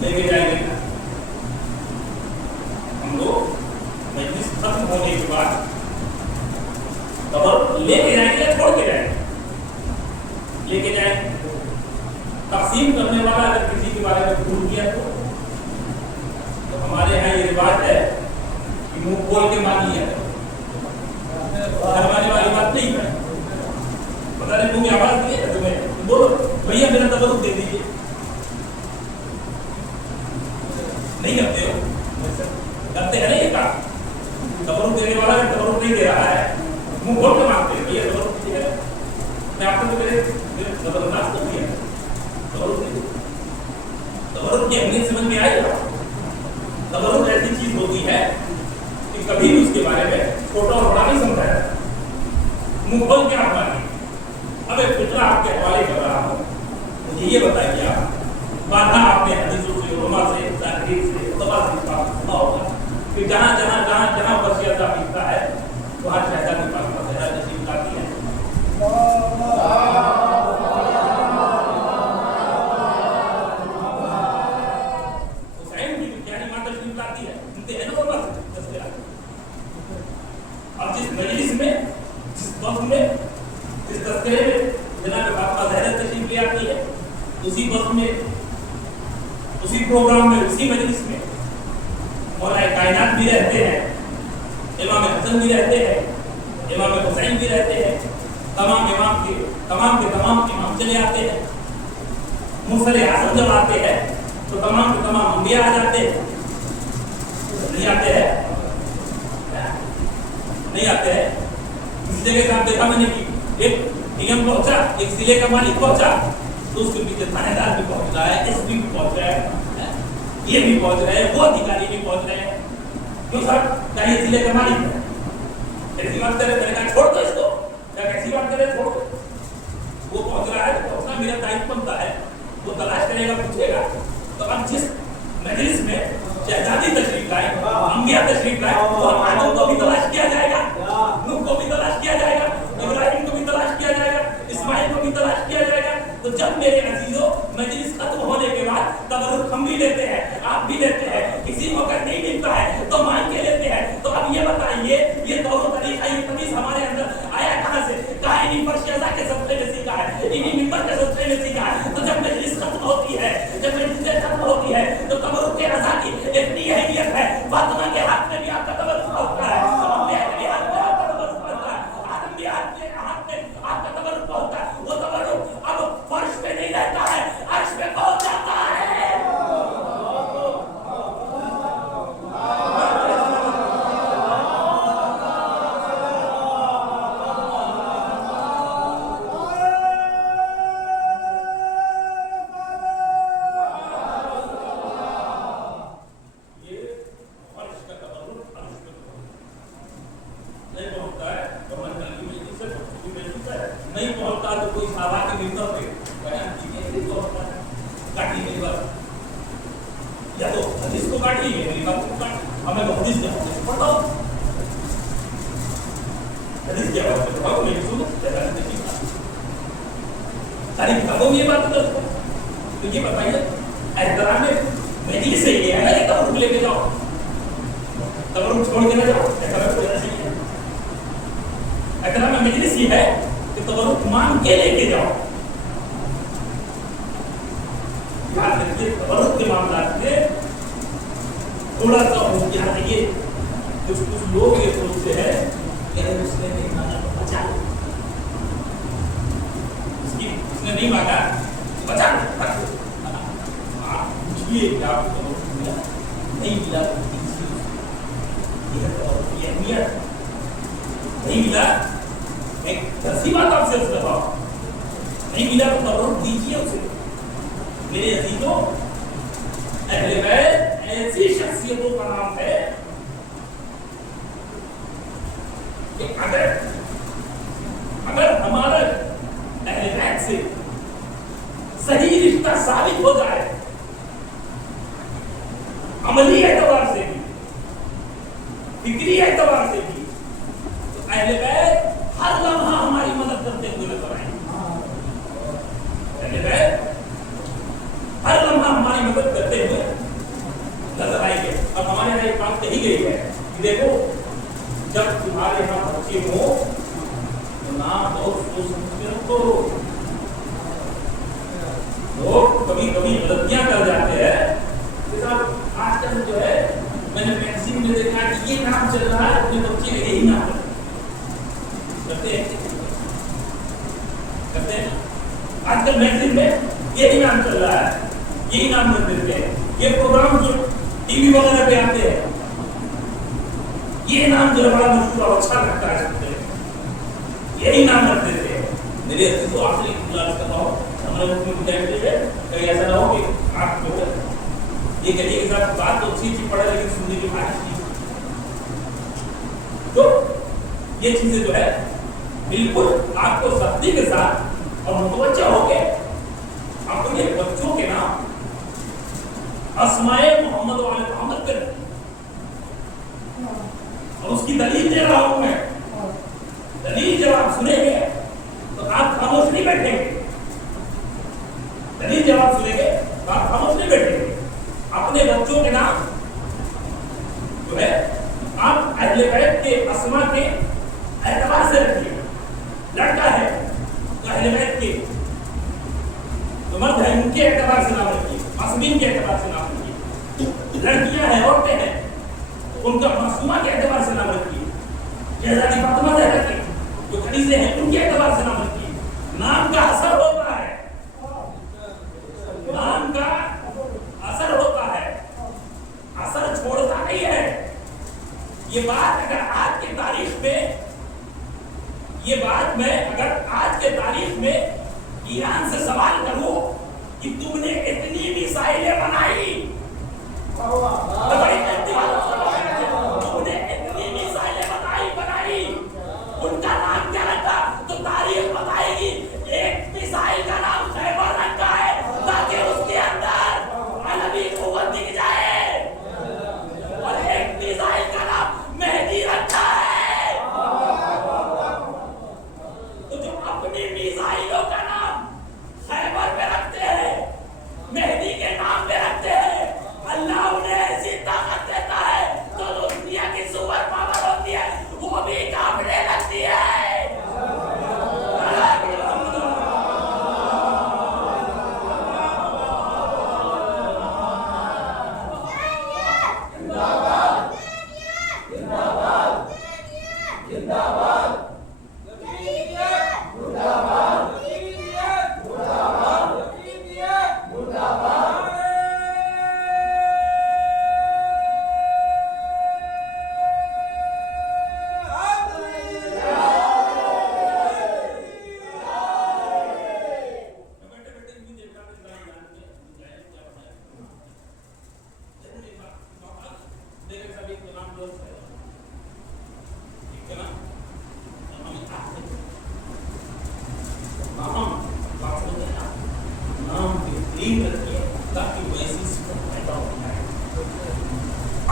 لے کے جائیں گے؟ ہم لوگ مجلس ختم ہونے کے بعد تبرک لے کے جائیں گے یا چھوڑ کے جائیں گے؟ لے کے جائیں گے۔ تقسیم کرنے والا اگر کسی کے بارے میں بھول کیا تو ہمارے یہاں یہ رواج ہے کہ منہ کھول کے مان لیا کروانے والی بات نہیں ہے۔ پتہ نہیں منہ کی آواز نہیں ہے تمہیں بولو بھیا میرا تبرک دے دیجیے، نہیں کرتے ہو؟ کرتے ہیں نا یہ کام؟ تبرک دینے والا بھی تبرک نہیں دے رہا ہے، منہ کھول کے مانگتے ہیں بھیا تبرک دیجیے۔ میں آپ کو میرے زبردست کر دیا تبرک کی اہمیت سمجھ میں آئی گا۔ تبرک ایسی چیز ہوتی ہے کہ کبھی بھی اس کے بارے میں چھوٹا اور بڑا نہیں سمجھا جاتا، منہ کھول کے آپ مانگیں۔ اب ایک فطرہ آپ کے حوالے کر رہا ہوں، مجھے یہ بتائیے آپ باندھا آپ نے حدیثوں سے، علماء سے، تحریر سے، خطبہ سے سنا ہوگا کہ جہاں جہاں جہاں جہاں پر شہزہ ملتا ہے وہاں شہزہ کے پاس شہزہ تشریف لاتی ہے۔ اور جس مجلس میں، جس وقت میں، جس تذکرے میں جناب فاطمہ زہرا تشریف لے آتی ہے، اسی وقت میں، اسی پروگرام میں، اسی مجلس میں مولا کائنات بھی رہتے ہیں، امام حسن بھی رہتے ہیں، امام حسین بھی رہتے ہیں، تمام کے تمام امام چلے آتے ہیں۔ مرسل اعظم جب آتے ہیں تو تمام کے تمام انبیاء آ جاتے ہیں، نہیں آتے ہیں؟ نہیں آتے ہیں؟ اس جگہ سے آپ دیکھا میں نے کہ ایک نیم پہنچا، ایک ضلع کا مالک پہنچا تو اس کے پیچھے تھانے دار بھی پہنچ رہا ہے، ایس پی بھی پہنچ رہا ہے، یہ بھی پہنچ رہے ہیں، وہ ادھیکاری بھی پہنچ رہے ہیں۔ کیوں سر؟ کیا یہ ضلع کا مالک ہے؟ ایسی بات کرے، میں نے کہا چھوڑ دو اس کو، کیا ایسی بات کرے چھوڑ دو۔ وہ پہنچ رہا ہے تو پہنچنا میرا دائتو بنتا ہے، وہ تلاش کرے گا، پوچھے گا۔ تو اب جس مجلس میں شہزادی تشریف لائے، انبیاء تشریف لائے، تو آدم کو بھی تلاش کیا جائے گا، نوح کو بھی تلاش کیا جائے گا، ابراہیم کو بھی تلاش کیا جائے گا، اسماعیل کو بھی تلاش کیا جائے گا۔ تو جب میرے عزیزوں مجلس ختم ہونے کے بعد تبرک ہم بھی لیتے ہیں، آپ بھی لیتے ہیں، کسی کو اگر نہیں ملتا ہے تو مانگ کے لیتے ہیں۔ تو اب یہ بتائیے یہ طور و طریقہ، یہ تمیز ہمارے اندر آیا کہاں سے؟ کہا انہیں پر شہزا کے صدقے میں سیکھا ہے، انہیں ممبر کے صدقے میں سیکھا ہے۔ تو جب مجلس ختم ہوتی ہے، جب مجلس ختم ہوتی ہے تو تبرک کے رضا کی اتنی اہمیت ہے، فاطمہ کے ہاتھ میں بھی آپ کا تبرک ہوتا ہے، انبیاء کے ہاتھ میں آپ کا تبرک ہوتا ہے، آدم کے ہاتھ میں آپ کا تبرک ہوتا ہے۔ وہ تبرک اب فرش پہ نہیں رہتا ہے، عرش پہ پہنچ جاتا ہے۔ نہیں پہنچتا تو کوئی صحابہ کے ملتا پہ بیان کیجیے، نہیں پہنچتا کاٹی میری بات، یا تو حدیث کو کاٹی میری بات کو کاٹی، ہمیں تو حدیث کے پڑھاؤ، حدیث کیا بات ہے، پڑھاؤ میری سنو جیسا نہیں ساری کتابوں میں یہ بات کرتا ہے۔ تو یہ بتائیے احترام مجلس سے یہ ہے نا کہ تبرک لے کے جاؤ، تبرک چھوڑ کے نہ جاؤ، احترام مجلس یہ ہے کہ تبرک مانگ کے لے کے جاؤ۔ یاد رکھیے تبرک کے معاملات میں تھوڑا سا ہو گیا ہے، یہ کچھ لوگ یہ سوچتے ہیں کہ اس نے نہیں مانگا تو بچا لو، اس نے نہیں مانگا بچا لو، آپ پوچھیے کہ آپ کو تبرک ملا نہیں ملا تو یہ تبرک کی اہمیت نہیں ملا، ایک دسی بات آپ سے اس دفعہ نہیں ملا تو تبرک دیجیے اسے۔ میرے عزیزوں اہل بیت ایسی شخصیتوں کا نام ہے کہ اگر ہمارا اہل بیت سے सच्चा साबित हो जाए, अमली एतबार से भी, फिक्री एतबार से भी, तो अहले बैत हर लम्हा हमारी मदद करते हुए नजर आएंगे। अहले बैत हर लम्हा हमारी मदद करते हुए नजर आएंगे। और हमारे यहाँ एक बात कही गई है कि देखो, जब तुम्हारे यहाँ बच्चे हो तो नाम तो सोच समझ के रखो। लोग कभी कभी गलतियां कर जाते हैं। आजकल जो है मैंने मैगजीन में देखा कि ये नाम चल रहा है, अपने बच्चे का यही नाम करते हैं। आजकल मैगजीन में यही नाम चल रहा है, यही नाम रख देते हैं। ये प्रोग्राम जो टीवी वगैरह पे आते हैं, ये नाम जो बड़ा मशहूर और अच्छा लगता है सुनते हैं, यही नाम रख देते हैं। मेरे तो आखिरी क्लास कर रहा हूँ, हमारे मुख्य विद्यार्थी है, कहीं ऐसा ना हो कि आप ये कहिए कि साहब बात तो अच्छी चीज पढ़ा लेकिन सुनने की बात नहीं। तो ये चीजें जो है बिल्कुल आपको सख्ती के साथ और मुतवज्जह होके अपने बच्चों के नाम अस्माए मोहम्मद वाले मोहम्मद कर, और उसकी दलील दे रहा हूं मैं। दलील जब आप सुनेंगे तो आप खामोश नहीं बैठेंगे। दलील जब आप सुनेंगे तो आप खामोश नहीं बैठेंगे। अपने बच्चों के नाम जो है आप अहले बैत के अस्मा के एतबार से रखिए। लड़का है तो अहले बैत के, तो मर्द है उनके एतबार से नाम रखिए, मासूमीन के एतबार से नाम रखिए। लड़कियां हैं, औरतें हैं, तो उनका मासूमा के एतबार से नाम रखिए। शहजादी फातिमा ज़हरा के जो खलीजे हैं उनके एतबार से नाम रखिए। नाम का असर होता है, नाम का असर होता है, असर छोड़ता नहीं है। ये बात अगर आज के तारीख में, ये बात मैं अगर आज के तारीख में ईरान से सवाल करूं कि तुमने इतनी मिसाइलें बनाई, तुमने इतनी मिसाइलें बनाई, उनका नाम क्या रखा, तो तारीख बताएगी एक मिसाइल का नाम खैबर रखा है ताकि उसके अंदर अलवी कुव्वत दिख जाए, और एक मिसाइल का नाम मेहदी रखा है। तो जो अपनी मिसाइलों का नाम खैबर पे रखते हैं, मेहदी के नाम पे रखते हैं, अल्लाह उन्हें ऐसी ताकत देता है तो दुनिया की सुपर पावर होती है वो भी कांपने लगती है।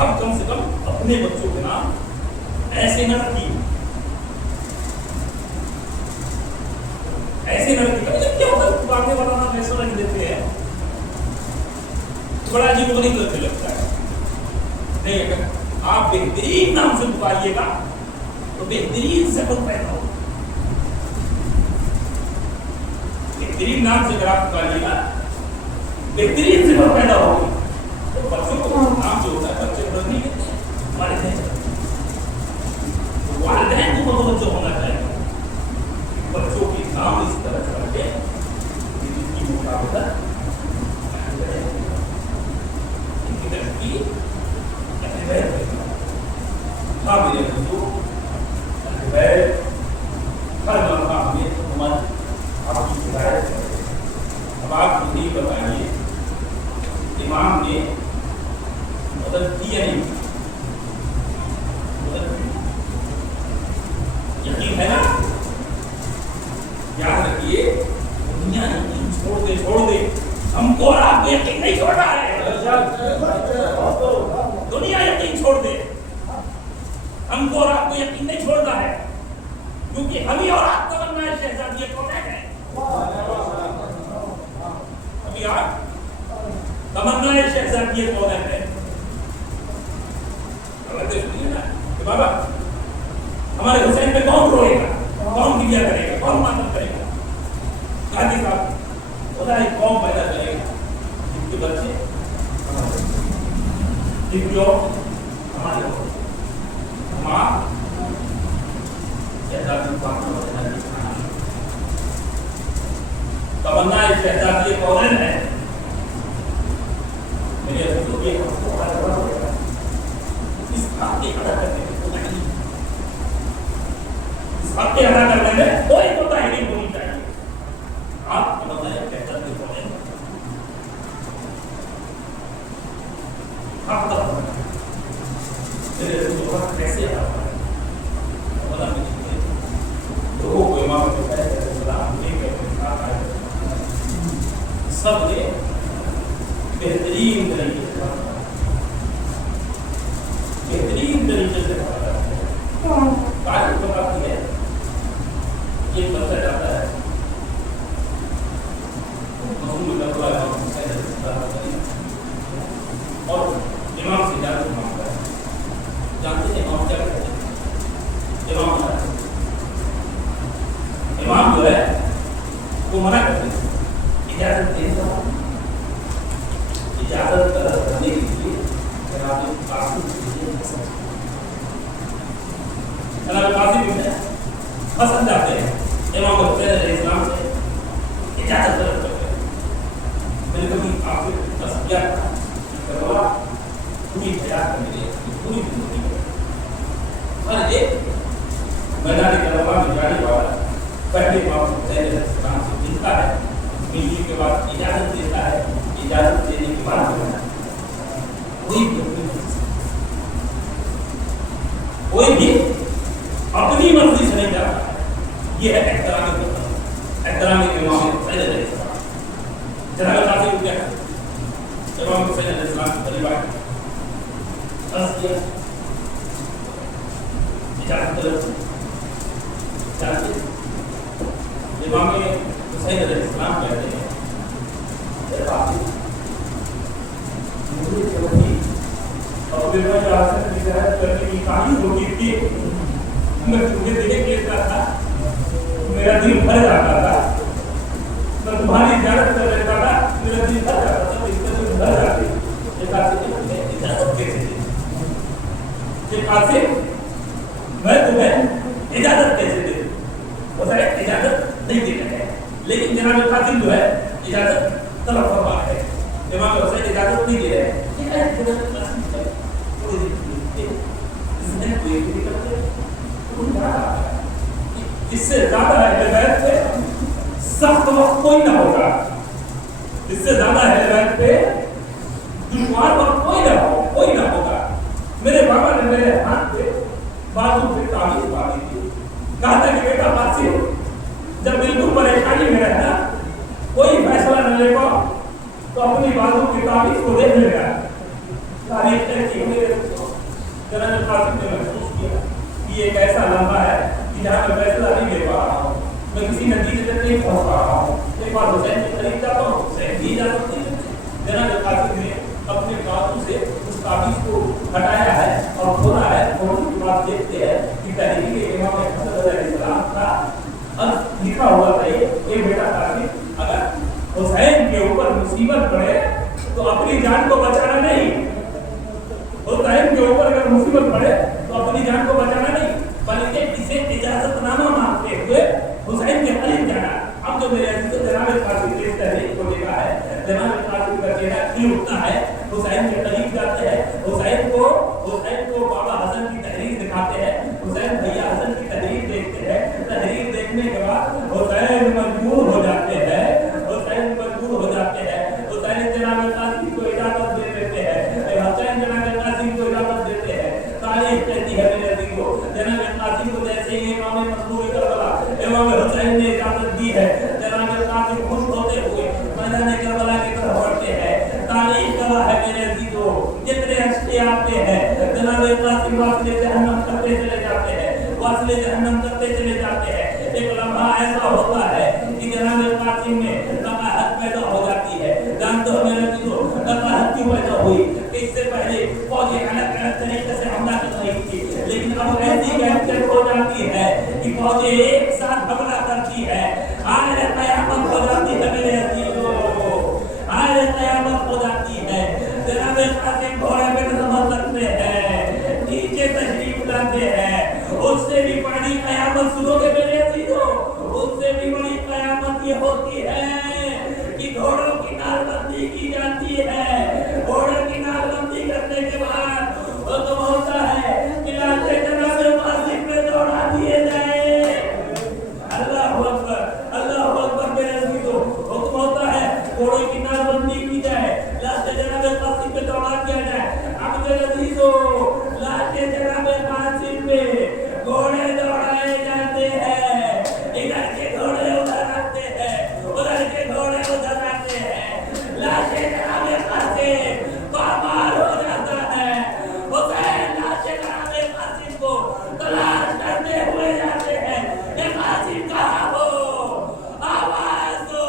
अब कम से कम अपने बच्चों के नाम ऐसे न रखिए, ऐसे न रखिए। क्या होता है, बातें बताना ऐसा रख देते हैं, बड़ा अजीब लगता है। नहीं, अगर आप बेहतरीन नाम से पुकारिएगा तो बेहतरीन सकल पैदा होगा। बेहतरीन नाम से अगर आप पुकारिएगा बेहतरीन सकल पैदा होगी। तो बच्चों को नाम जो होता है बच्चे को नहीं देते, वालिदैन को मुतवज्जो होना चाहिए। बच्चों के नाम इस तरह से रखे जिनकी मुताबिकत मेरे बच्चों हर मरतबा हमें आपकी हिदायत है। अब आप मुझे बताइए, इमाम ने मदद दी या नहीं? यकीन है ना? याद रखिए, दुनिया छोड़ दे, हम क्या तमन्ना शहजादी कौन है? सुनिए ना कि बाबा हमारे हुसैन पे कौन रोएगा, कौन गिरिया करेगा, कौन मातम करेगा? गांधी साहब बोला एक कौम पैदा करेगा जिनके बच्चे डिग्रियों हमारे हो माँ तमन्ना शहजादी कौन है? मेरे इस बात की कदर करने सबके अदा करने में कोई कोताही नहीं होनी चाहिए। आप बताइए कैसा बोले कैसे सब ने बेहतरीन तरीके से तारीफ बताती है। एक बच्चा जाता है और इमाम से इजाजत मांगता है। जानते हैं इमाम क्या कहते हैं? इमाम जो है वो मना करते हैं, इजाजत दे दो। इजाजत करने के लिए पसंद आते हैं इमाम हुसैन अलैहिस्सलाम से इजाजत तलब करते हैं। मैंने कभी आपसे बस किया करवा पूरी हयात करने के लिए पूरी जिंदगी में हर एक मैदान करवा में जाने वाला पहले इमाम हुसैन अलैहिस्सलाम से मिलता है, मिलने के बाद इजाजत देता है, इजाजत देने के बाद कोई भी अपनी मर्जी से नहीं जाता। ये है एहतराम इमाम हुसैन अलैहिस्सलाम। जनाब कासिम क्या इमाम हुसैन अलैहिस्सलाम की परिवार अर्ज किया इजाजत जानते इमाम हुसैन अलैहिस्सलाम कहते हैं मुझे कभी और करने की कहानी होती थी, मैं तुझे देख लेता था, मेरा दिल भर जाता था, मैं तुम्हारी इजाजत कर लेता था, मेरा दिल भर जाता था, इसका दिल भर जाती इजाजत कैसे मैं तुम्हें इजाजत कैसे दे? वो सारे इजाजत नहीं दे रहे हैं, लेकिन जनाब कासिम जो है इजाजत तलब फरमा है, इमाम हुसैन इजाजत नहीं दे रहे हैं। इससे ज्यादा हिदायत पे सख्त वक्त कोई ना होगा, इससे ज्यादा हिदायत पे दुश्वार वक्त कोई ना होगा। मेरे बाबा ने मेरे हाथ पे बाजू पे ताबीज बांधी थी, कहा था कि बेटा कासिम जब बिल्कुल परेशानी में रहना, कोई फैसला न ले पाओ तो अपनी बाजू की ताबीज को देख लेगा। तारीफ ऐसी मेरे जनाब कासिम ने महसूस किया कि एक ऐसा लम्हा है कि जहाँ मैं फैसला नहीं ले पा रहा हूँ, मैं किसी नतीजे तक नहीं पहुँच पा रहा हूँ। एक बार हुसैन के करीब जाता हूँ, हुसैन भी इजाजत नहीं देते। जनाब कासिम ने अपने बाजू से उस ताबीज को हटाया है और खोला है, खोलने के बाद देखते हैं कि तहरीर इमाम हसन अलैहिस्सलाम का अर्थ लिखा हुआ था ये बेटा कासिम अगर हुसैन के ऊपर मुसीबत पड़े तो अपनी जान को बचाना नहीं, हुसैन के ऊपर अगर मुसीबत पड़े तो अपनी जान को बचाना नहीं, बल्कि इसे इजाजतनामा मांगते हुए हुसैन के करीब जाना। अब जो मेरे अजीज जनाब कासिम के तहरीर को देखा है, जनाब कासिम का चेहरा खिल उठता है, हुसैन के करीब जाते हैं, हुसैन को बाबा हसन की तहरीर दिखाते हैं, हुसैन भैया हसन की तहरीर देखते हैं। तहरीर देखने के बाद हुसैन मजबूर हो जाते हैं, हुसैन जनाब कासिम को इजाजत दे देते हैं, हुसैन जनाब कासिम को इजाजत देते हैं। तारीफ कहती है मेरे अजीज को, जनाब कासिम को जैसे ही इमाम मजबूर करबला इमाम हुसैन ने इजाजत दी है, जनाब कासिम खुश होते हुए मैदान करबला की तरफ बढ़ते हैं। तारीफ गवाह है मेरे अजीजों, जितने हस्ते आते हैं जनाब कासिम वासिले जहन्नम करते चले जाते हैं, वासिले जहन्नम करते चले जाते हैं। एक लम्हा ऐसा होता है कि जनाब कासिम में तबाहत पैदा हो जाती है। जानते हो मेरे भी तो तकरार की वजह हुई। इससे पहले फौजें अलग अलग तरीके से हमला कर रही थी, लेकिन अब ऐसी कैप्चर हो जाती है कि फौजें एक साथ हमला करती है। आए कयामत हो जाती है मेरे अजीजों, आए कयामत हो जाती है। जनाब कासिम घोड़े पे समझ सकते हैं, नीचे तशरीफ लाते हैं, उससे भी बड़ी कयामत सुनोगे मेरे अजीजों। उससे भी बड़ी कयामत ये होती है कि घोड़ों की नालबंदी की जाती है। घोड़ों की नालबंदी करने के बाद वो तो होता है कि लाशें जनाब कासिम पे दौड़ा दिए जाए। अल्लाह अकबर मेरे अजीजों, हुक्म होता है घोड़ों की नालबंदी की जाए, लाशें जनाब कासिम पे दौड़ा दिया जाए। अब मेरे अजीजों, लाशें जनाब कासिम पे घोड़े दौड़ाए जाते हैं, इधर के घोड़े उधर आते हैं, उधर के घोड़े उधर आते हैं। लाशें जनाब कासिम पामार हो जाता है। हुसैन लाशें जनाब कासिम को तलाश करते हुए जाते हैं। ये कासिम कहाँ हो? आवाज दो,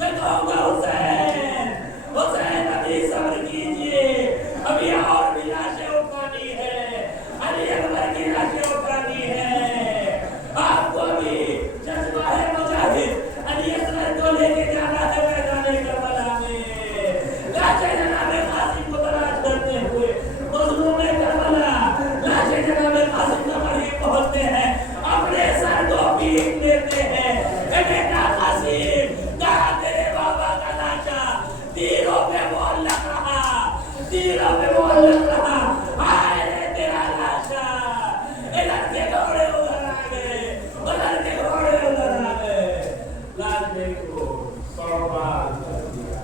मैं कहूँगा हुसैन, हुसैन अभी सब्र कीजिए, अभी और भी लाशें उठानी है, अली अकबर की लाशें उठानी है। आपको अभी जज्बा है मुजाहिद, अली असगर को लेके जाना है मैदान करबला में। लाशें जनाब कासिम को तलाश करते हुए मजलूम करबला, लाशें जनाब कासिम के करीब पहुंचते हैं, अपने सर को पीट लेते हैं। ए बेटा कासिम, कहाँ तेरे बाबा का लाशा? तीरों पे बोल लग रहा, तीरों पे बोल लग रहा। हाय रे तेरा लाशा, इधर के घोड़े उधर आ गए, उधर के घोड़े उधर आ गए। लाशे को बर्बाद कर दिया।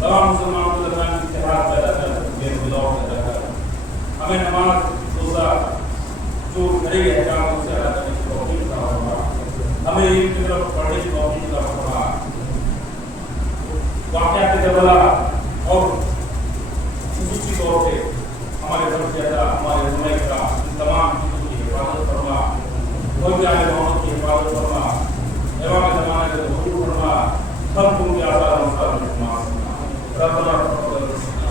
तमाम मुसलमानों के दरमियान इत्तेहाद पैदा कर बेमिलाव पैदा कर हमें नमाज रोजा जो घरेलू अहकाम से अदा करने की तौफीक अता फरमा। हमें इन की तरफ पढ़ने की तौफीक अता फरमा। वाक़यात जबला और खुसूसी तौर पे हमारे फर्जियादा, हमारे ज़ुमैरा, इन तमाम चीज़ों की हिफाजत फरमा। कोई जाए मोहम्मद की हिफाजत फरमा, इमाम ज़माना के हुजूर फरमा, सब तुम के आसार अनुसार फरमा। रब्बना तक़ब्बल मिन्ना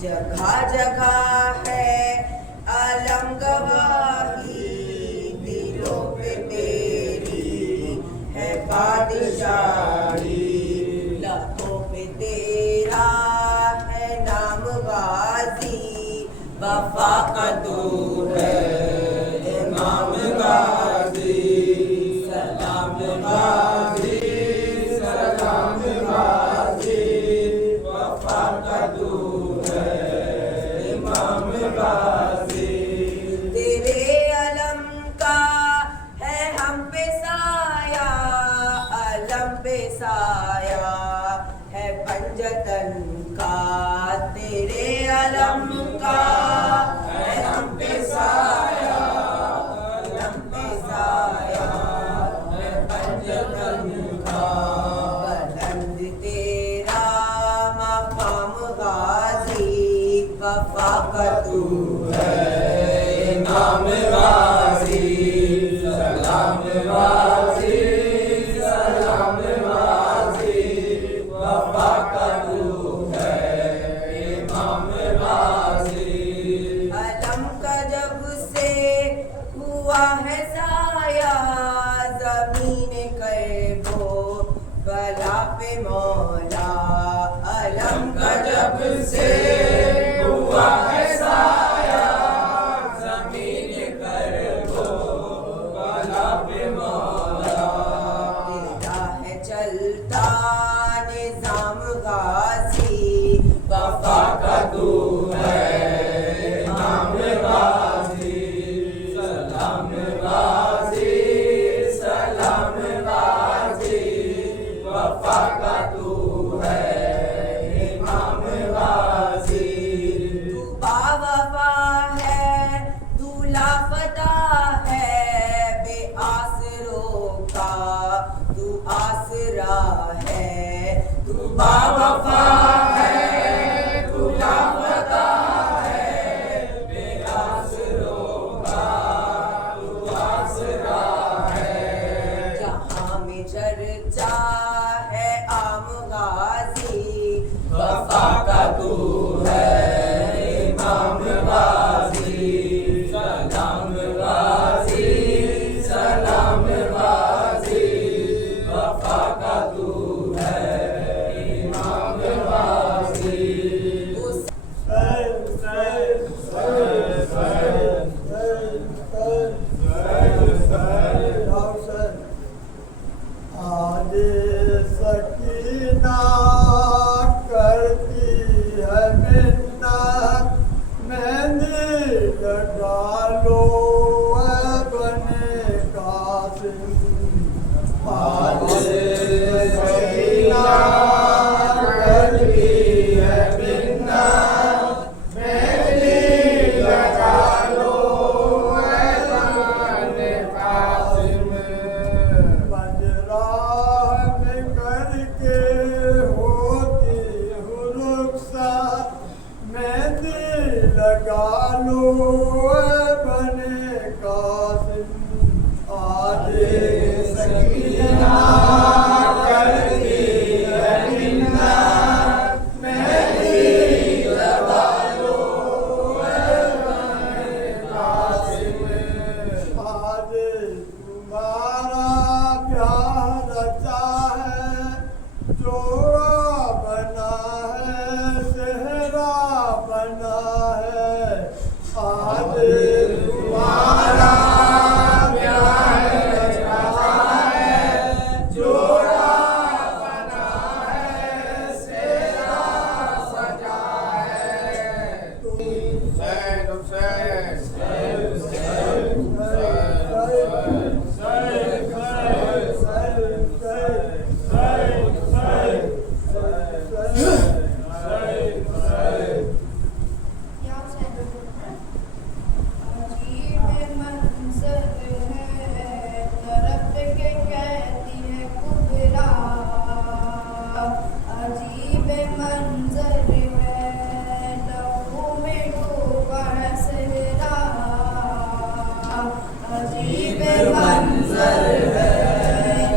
जगह जगह है आलम गवाही, दिलों पे तेरी है बादशाही। लबों पे तेरा है नाम गाजी, वफा का तू है इमाम गाजी। सलाम गाजी, सलाम गाजी, वफा का तू तेरे अलम का है हम पे साया, अलम पे साया है पंजतन का। तेरे वफा का तू है नाम वासी सलाम वासी सलाम वासी वफा का तू है इमाम वासी अलम का जब से हुआ है साया जमीन कर वो बला पे मौला अलम का जब से हुआ है साया जमीन कर वो बला पे मौला तेरा है चलता निजाम गाजी वफा का तू है इमाम वासी सलाम वासी सलाम वासी वफा का तू है इमाम वासी तू बावफा है तू लापता है बेआसरों का तू आसरा है तू बावफा है तू लापता है बेआसरों का तू आसरा है जहाँ में चर्चा है आम गाजी वफा का तू है इमाम वासी सलाम वासी सलाम वासी वफा का तू है इमाम वासी उस आज सकीना करती है मिन्नत मेहंदी लगा लो है बने कासिम आज सकीना करती है मिन्नत मेहंदी लगा लो है बने कासिम बजराह में करके होती हूँ रुखसत मेहंदी लगा लो ऐ बने कासिम आज सकीना करती है मिन्नत मेहंदी लगा लो ऐ बने कासिम आज तुम्हारा प्यार रचा है जोड़ा बना है सेहरा बना है आज तुम्हारा प्यार रचा है जोड़ा बना है सेहरा सजा है अजीब मंजर है तरफ के कहती है कुबरा अजीब मंजर है लहू में डूबा है सहरा अजीब मंजर है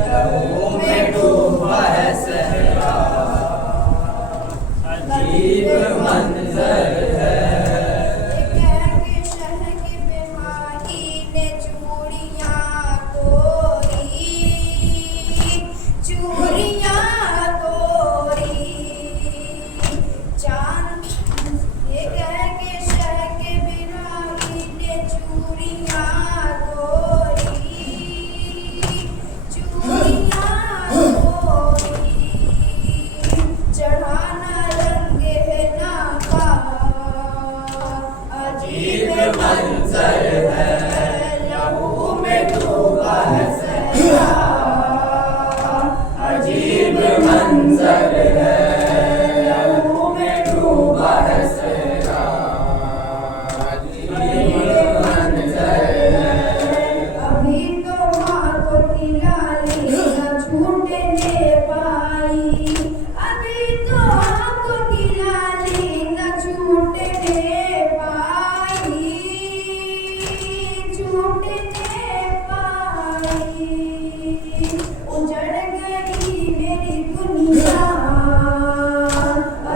लहू में डूबा है सहरा अजीब मंजर है चढ़ाना रंग है ना का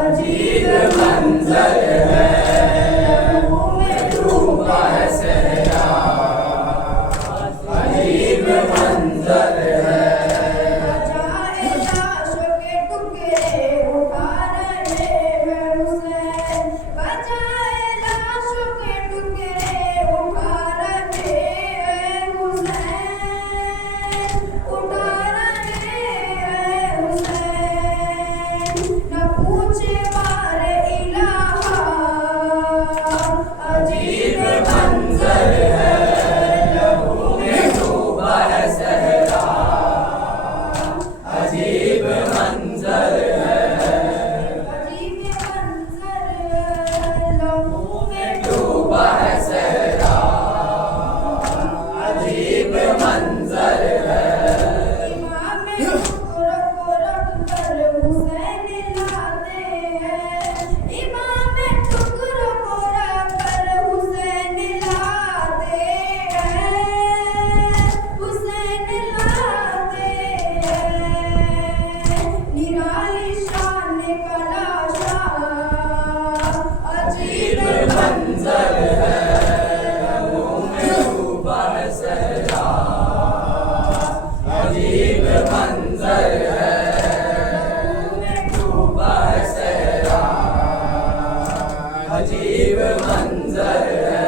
अजीब मंजर है लहू में डूबा है सहरा अजीब मंजर है बजाए लाशों के टुकड़े उठा रहे हैं हुसैन बजाए लाशों के टुकड़े उठा रहे हैं हुसैन उठा रहे हैं हुसैन न पूछे वारे इलाहा अजीब मंजर है लहू में डूबा है सहरा अजीब मंजर है अजीब मंजर लहू में डूबा है सहरा अजीब मंजर है इमाम टुकड़ों को रख कर हुसैन लाते हैं इमाम टुकड़ों को रख कर हुसैन लाते हैं हुसैन लाते हैं निराली शान का लाशा अजीब मंजर है लहू में डूबा है सहरा अजीब मंजर है लहू में डूबा है सहरा अजीब मंजर है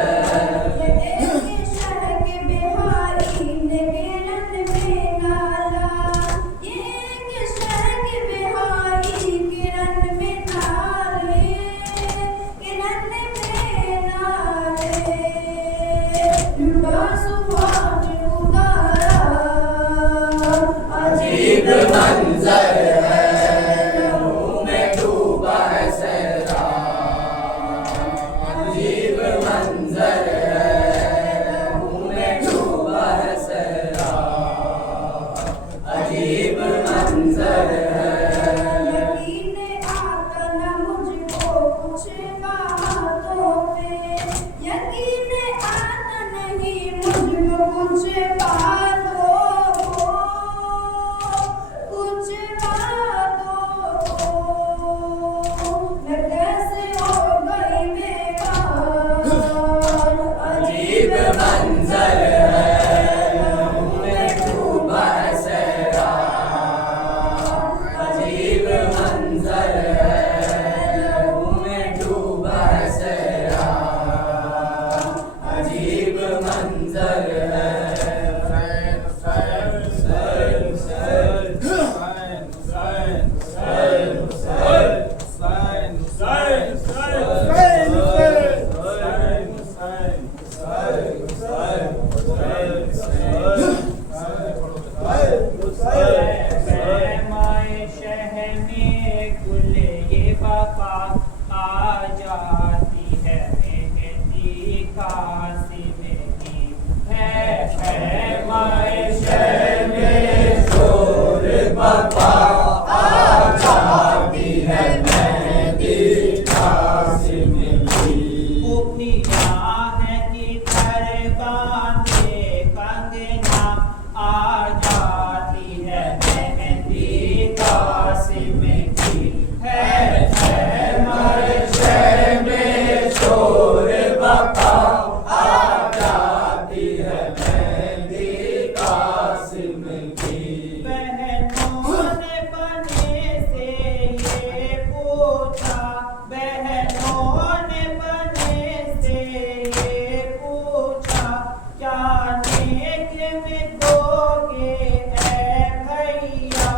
ये एक शहक बिहारी ने किरण में डाला ये एक शहक बिहारी किरण में डाले किरण में डाले लुटा सुभाष उदारा अजीब मंजर है लहू में डूबा है सहरा अजीब मंजर है लहू में डूबा है सहरा अजीब मंजर है यकीन आता न मुझको कुछ बातों पे यकीन आता नहीं मुझको कुछ बातों को कुछ बातों को मैं कैसे हो गई बेकार अजीब मंजर है लहू में डूबा है सहरा अजीब मंजर है लहू में डूबा है सहरा अजीब मंजर है माए शहर में गुल ये वफा आ जाती है मेहंदी कासिम की है माए शहर में शोर बपा आ जाती है मेहंदी कासिम की उपिया है कि घर बांधे कंगना आ जाती है मेहंदी कासिम की है हमारे शहर में शोर बपा आ जाती है मेहंदी कासिम की बहनों ने बने से ये पूछा बहनों ने बने से ये पूछा क्या नेक में दोगे ऐ भैया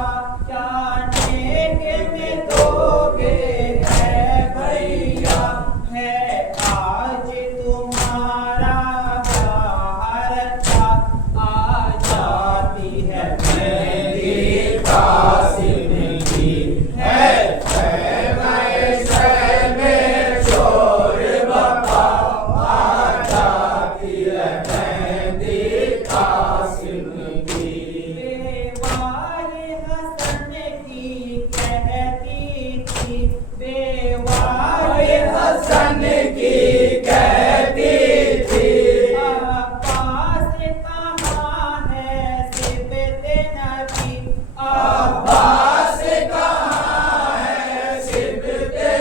क्या नेक में दोगे ऐ भैया है आज तुम्हारा हारता आ जाती है मेहंदी कासिम की है हमारे शहर में शोर बपा आ जाती है मेहंदी कासिम की बेवाए हसन की कहती थी बेवाए हसन की कहती थी अब्बास कहाँ है सिबते नबी अब्बास कहाँ है सिबते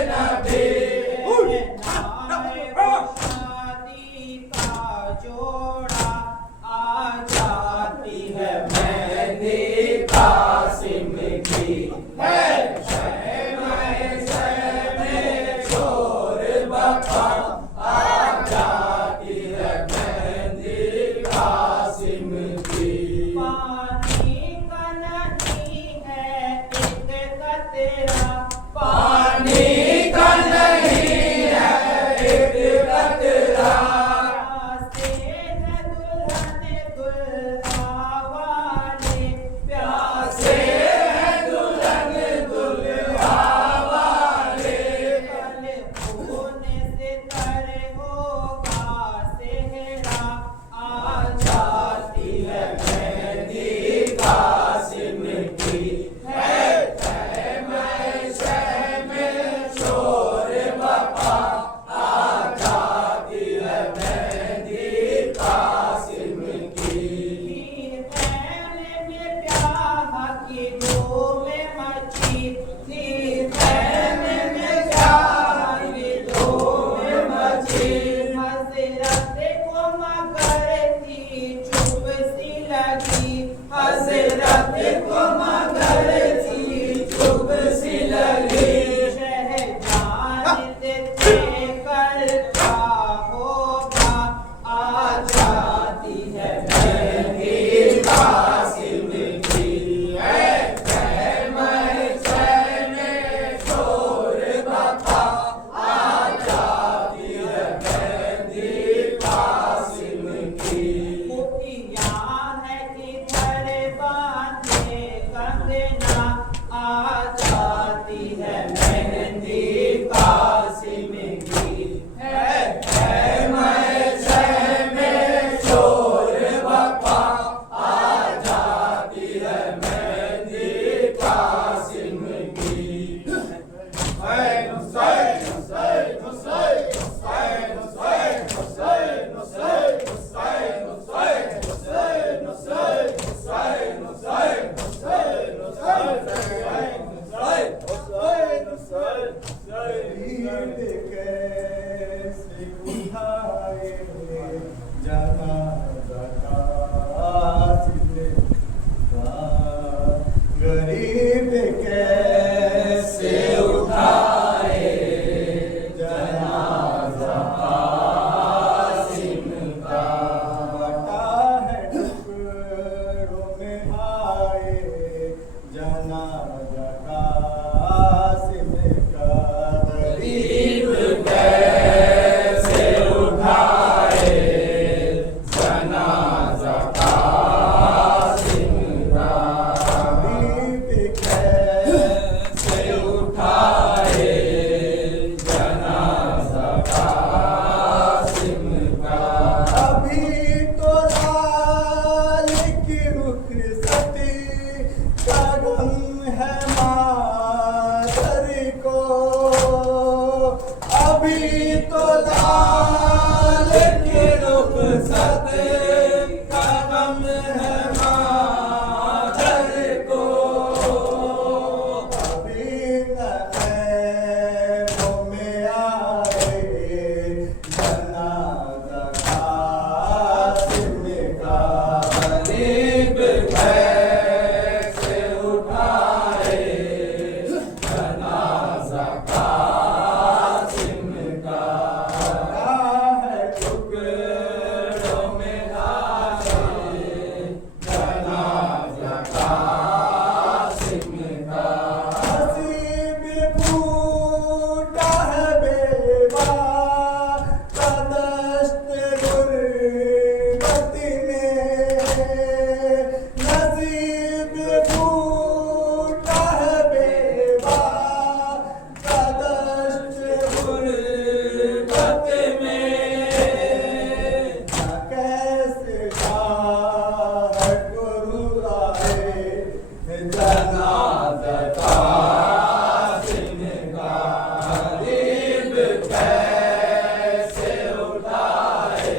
कैसे उठाए जनाजा कासिम का, गरीब कैसे उठाए जनाजा कासिम का, बटा है टुकड़ों में आए जनाजा कासिम का, गरीब कैसे उठाए जनाजा कासिम का, गरीब कैसे उठाए जनाजा कासिम का, अभी तो लाल की रुखसती का गम है मातर को, अभी तो लाल की रुखसती का गम है मातर को, अभी नैनों में आए जनाजा कासिम का, गरीब कैसे उठाए जनाजा कासिम का, बटा है टुकड़ों में आए जनाजा कासिम का, नसीब फूटा है बेवा का दश्त गुर्बत में, नसीब फूटा है बेवा का दश्त गुर्बत में, कैसे शाहद गुरुआए जनाजा कासिम का, गरीब कैसे उठाए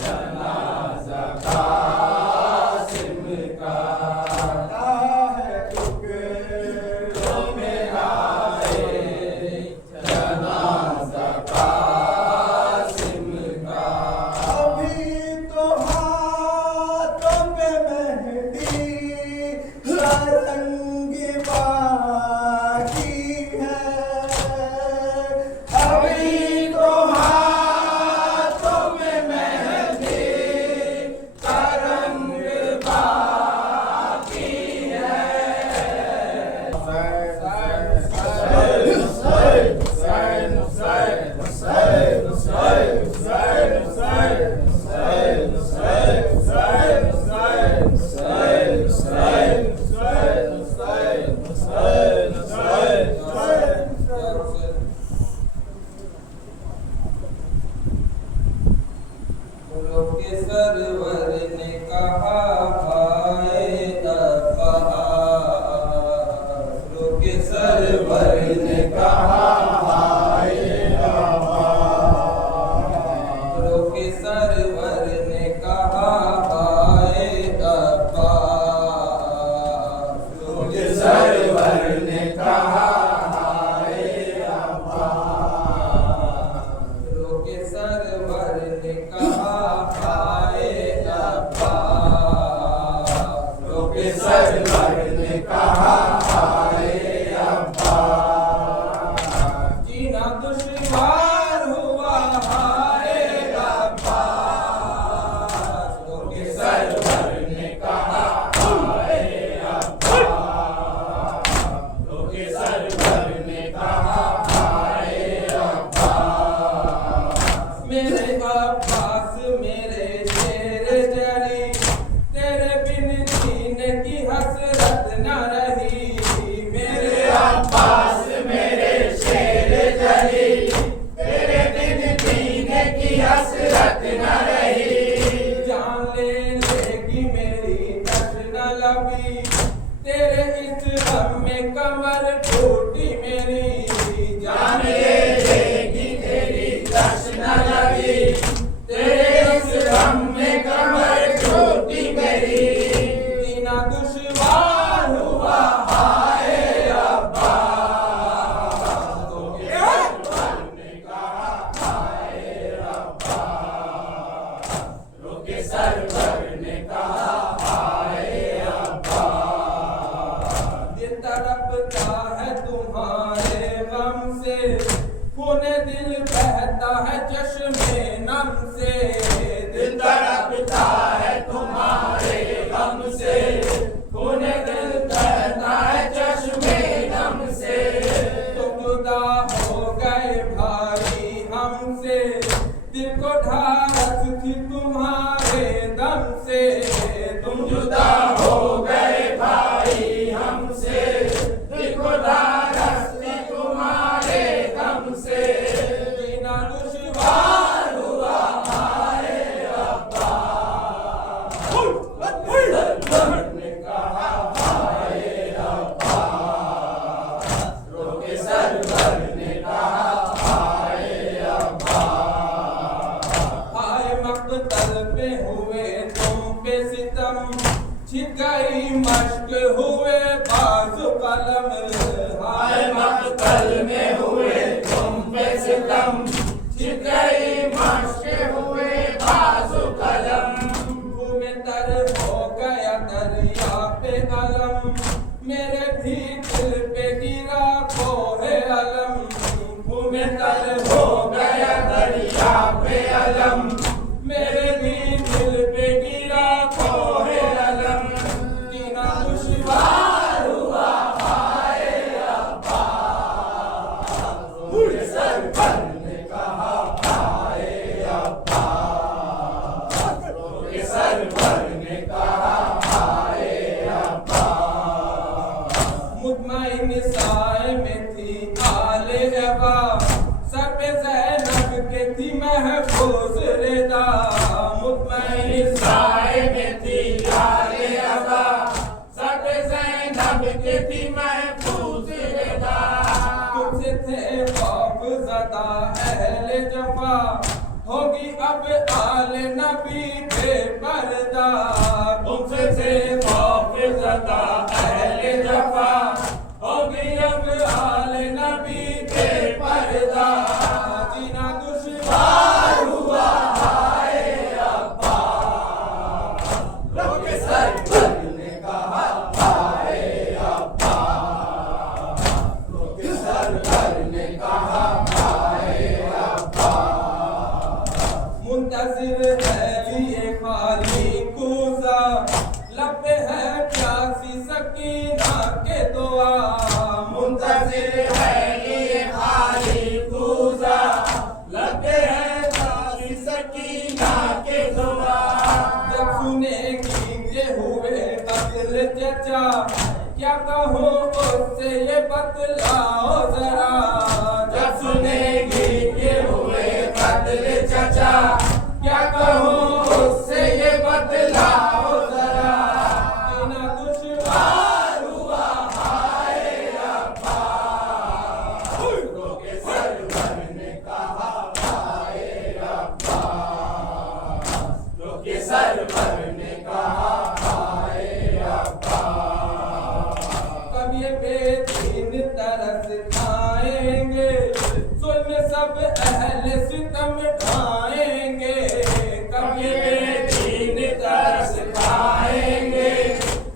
जनाजा कासिम का, बटा है टुकड़ों में आए जनाजा कासिम का, अभी तो हाथों में मेहंदी का रंग बाकी है, अभी तो हाथों में मेहंदी का रंग बाकी है, फूलों के सरवर ने कहा हाय अब्बास, फूलों के सरवर ने कहा हाय अब्बास, फूलों के सरवर ने कहा हाय अब्बास, फूलों के सरवर ने कहा हाय अब्बास, फूलों के सरवर ने कहा हाय अब्बास, फूलों के सरवर ने कहा हाय अब्बास, जीना दुश्वार हुआ हाय अब्बास, फूलों के सरवर ने कहा हाय अब्बास, फूलों के सरवर ने कहा हाय अब्बास, मेरे अब्बास मेरे शेर जरी, तेरे बिन जीने की हसरत न रही, मेरे अब्बास मेरे शेर जरी, गम से, खूने दिल बहता है चश्मे नम से, दिल तड़पता है तुम्हारे गम से, खूने दिल बहता है चश्मे नम से, तुम जुदा हो गए भाई हमसे, दिल को ढारस थी तुम्हारे दम से, तुम जुदा हो गए भाई हमसे, दिल को ढारस थी तुम्हारे दम से, जीना दुश्वार हुआ हाय अब्बा, ने कहा हाय अब्बा, रोके सरवर ने कहा हाय अब्बा, हाय मक्तल पे हुए तुम पे सितम, छिप गई मश्क हुए बाजु कलम, हाय मक्तल में हुए तुम पे सितम, छिप गई मश्क हुए बाजु कलम, घूमे तर हो गया दरिया पे अलम, मेरे भी दिल पे गिरा कोहे अलम, घूमे तर हो गया दरिया पे अलम, मेरे भी दिल पे गिरा कोहे अलम, जीना दुश्वार हुआ हाय अब्बा, पूरे सरवर ने कहा हाय अब्बा, पूरे सरवर ने कहा हाय अब्बा, मुतमईन साए में थी आले अबा, सर पे ज़ैनब के थी महफूज रेदा, मुतमईन साए में थी आले अबा, सर पे ज़ैनब के थी महफूज रेदा, तुमसे थे खौफ ज़दा अहले जफा, होगी अब आले नबी पे पर्दा, तुमसे थे खौफ ज़दा अहले जफा, होगी अब आले नबी पे पर्दा, जीना दुश्वार हुआ हाय अब्बा, रोके सरवर ने कहा हाय अब्बा, रोके सरवर ने कहा हाय अब्बा, मुंतज़िर है लिए खाली कूज़ा, लब पे है प्यासी सकीना के दुआ, मुंतज़िर है लिए खाली कूज़ा, लब पे है प्यासी सकीना के दुआ, जब सुनेगी के हुए कत्ल चचा, क्या कहूँ उससे ये बतलाओ जरा, जब सुनेगी के हुए कत्ल चचा, क्या कहूँ उससे ये बतलाओ जरा, जीना दुश्वार हुआ हाय अब्बा, रोके सरवर ने कहा हाय अब्बा, रोके सरवर ने कहा हाय अब्बा, कब ये बेदीन तरस खाएंगे, जुल्म सब अहले सितम ढाएंगे, कब ये बेदीन तरस खाएंगे,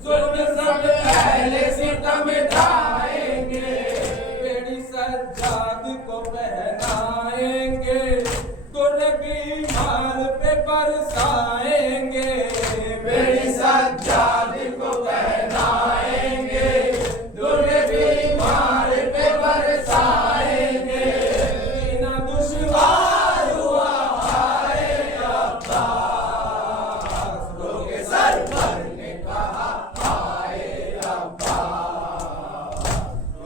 जुल्म सब अहले सितम ढाएंगे, बेड़ी सज्जाद को पहनाएंगे, गुर्गी मार पे बरसाएंगे, बेड़ी सज्जाद को पहनाएंगे, गुर्गी मार पे बरसाएंगे, जीना दुश्वार हुआ हाय अब्बा, रोके सरवर ने कहा हाय अब्बा,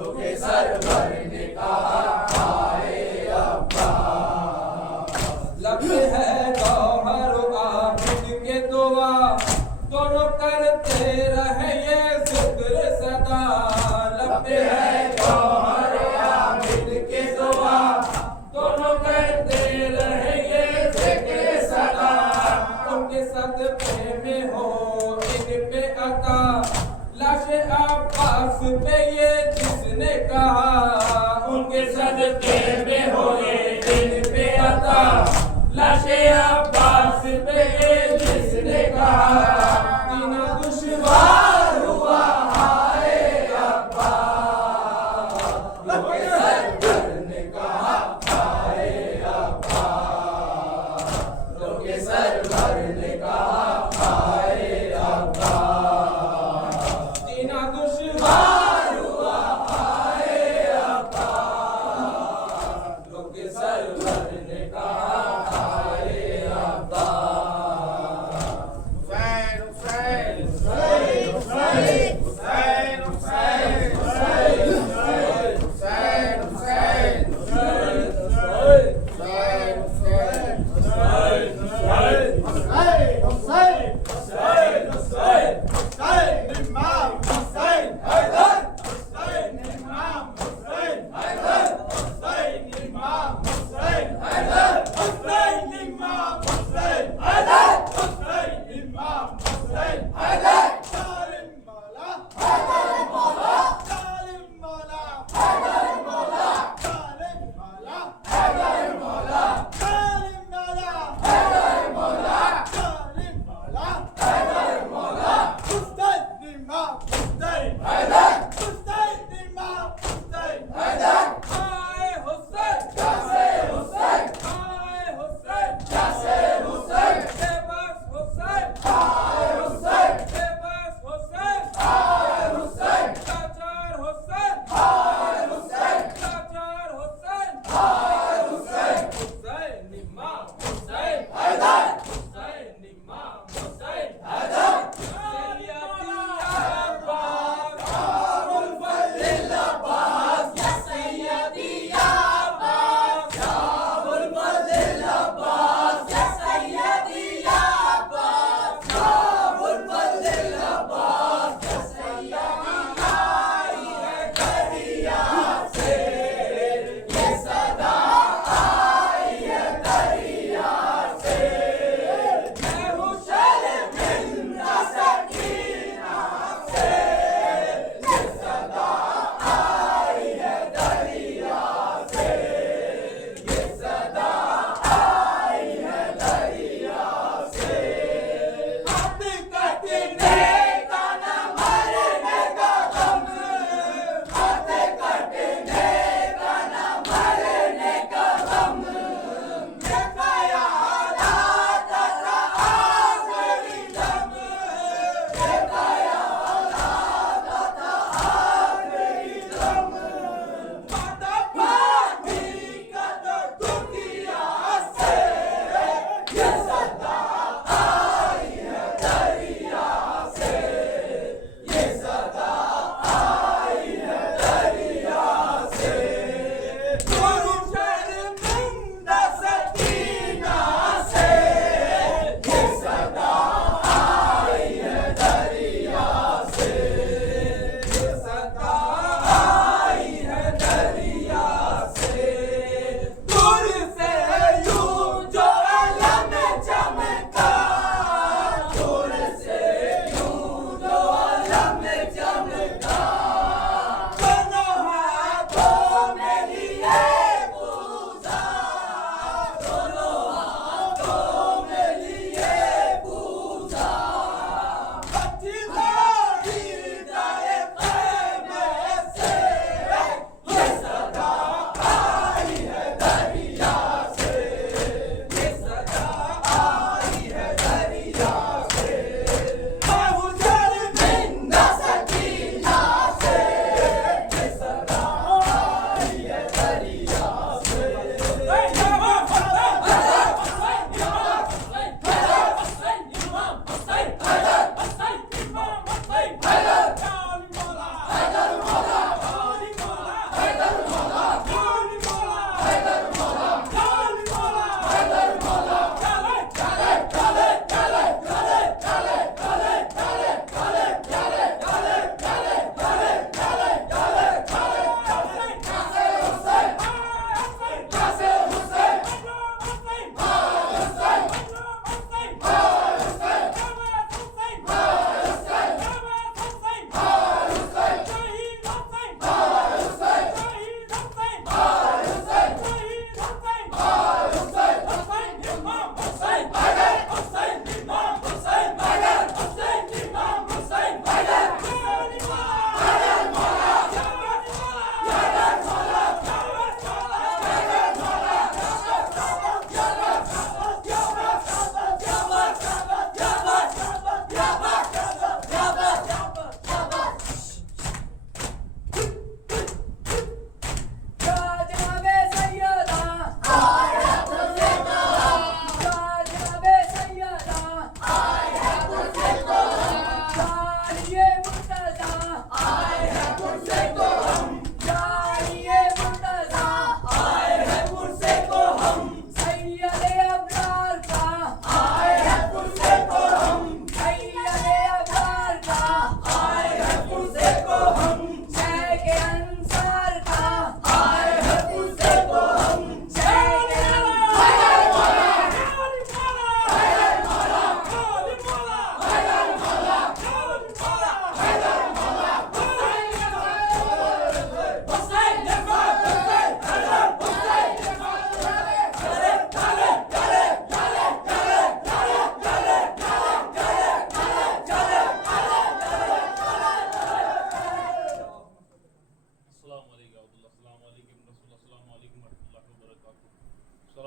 रोके सरवर ने कहा हाय अब्बा, लब है गौहर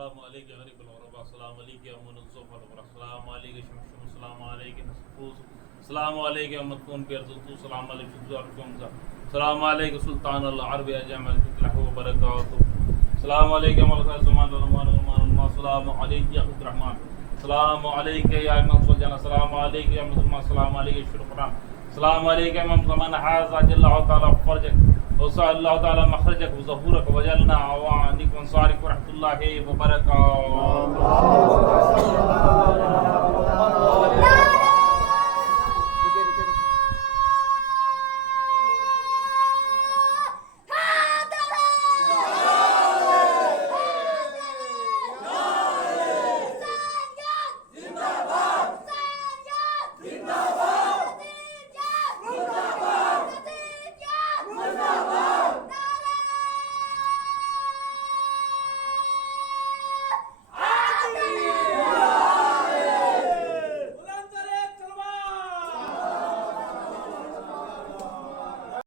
السلام علیکم غریب الغرباء، السلام علیکم منظف الغرباء، السلام علیکم شمشم، السلام علیکم سفوس، السلام علیکم مدفون پیرزوتو، السلام علیکم شبزار شمزا، السلام علیکم سلطان العرب اجمع الفتلہ وبرکاتہ، السلام علیکم الخیر زمان الرحمن الرحمن، السلام علیکم یا خود رحمان، السلام علیکم یا امام سلجان، السلام علیکم یا مسلمان، السلام علیکم شروع قرآن، السلام علیکم امام زمان حاضر جل اللہ تعالیٰ فرجک وسع اللہ تعالیٰ مخرجک وظہورک وجعلنا عوانک وانصارک ورحمۃ اللہ وبرکاتہ.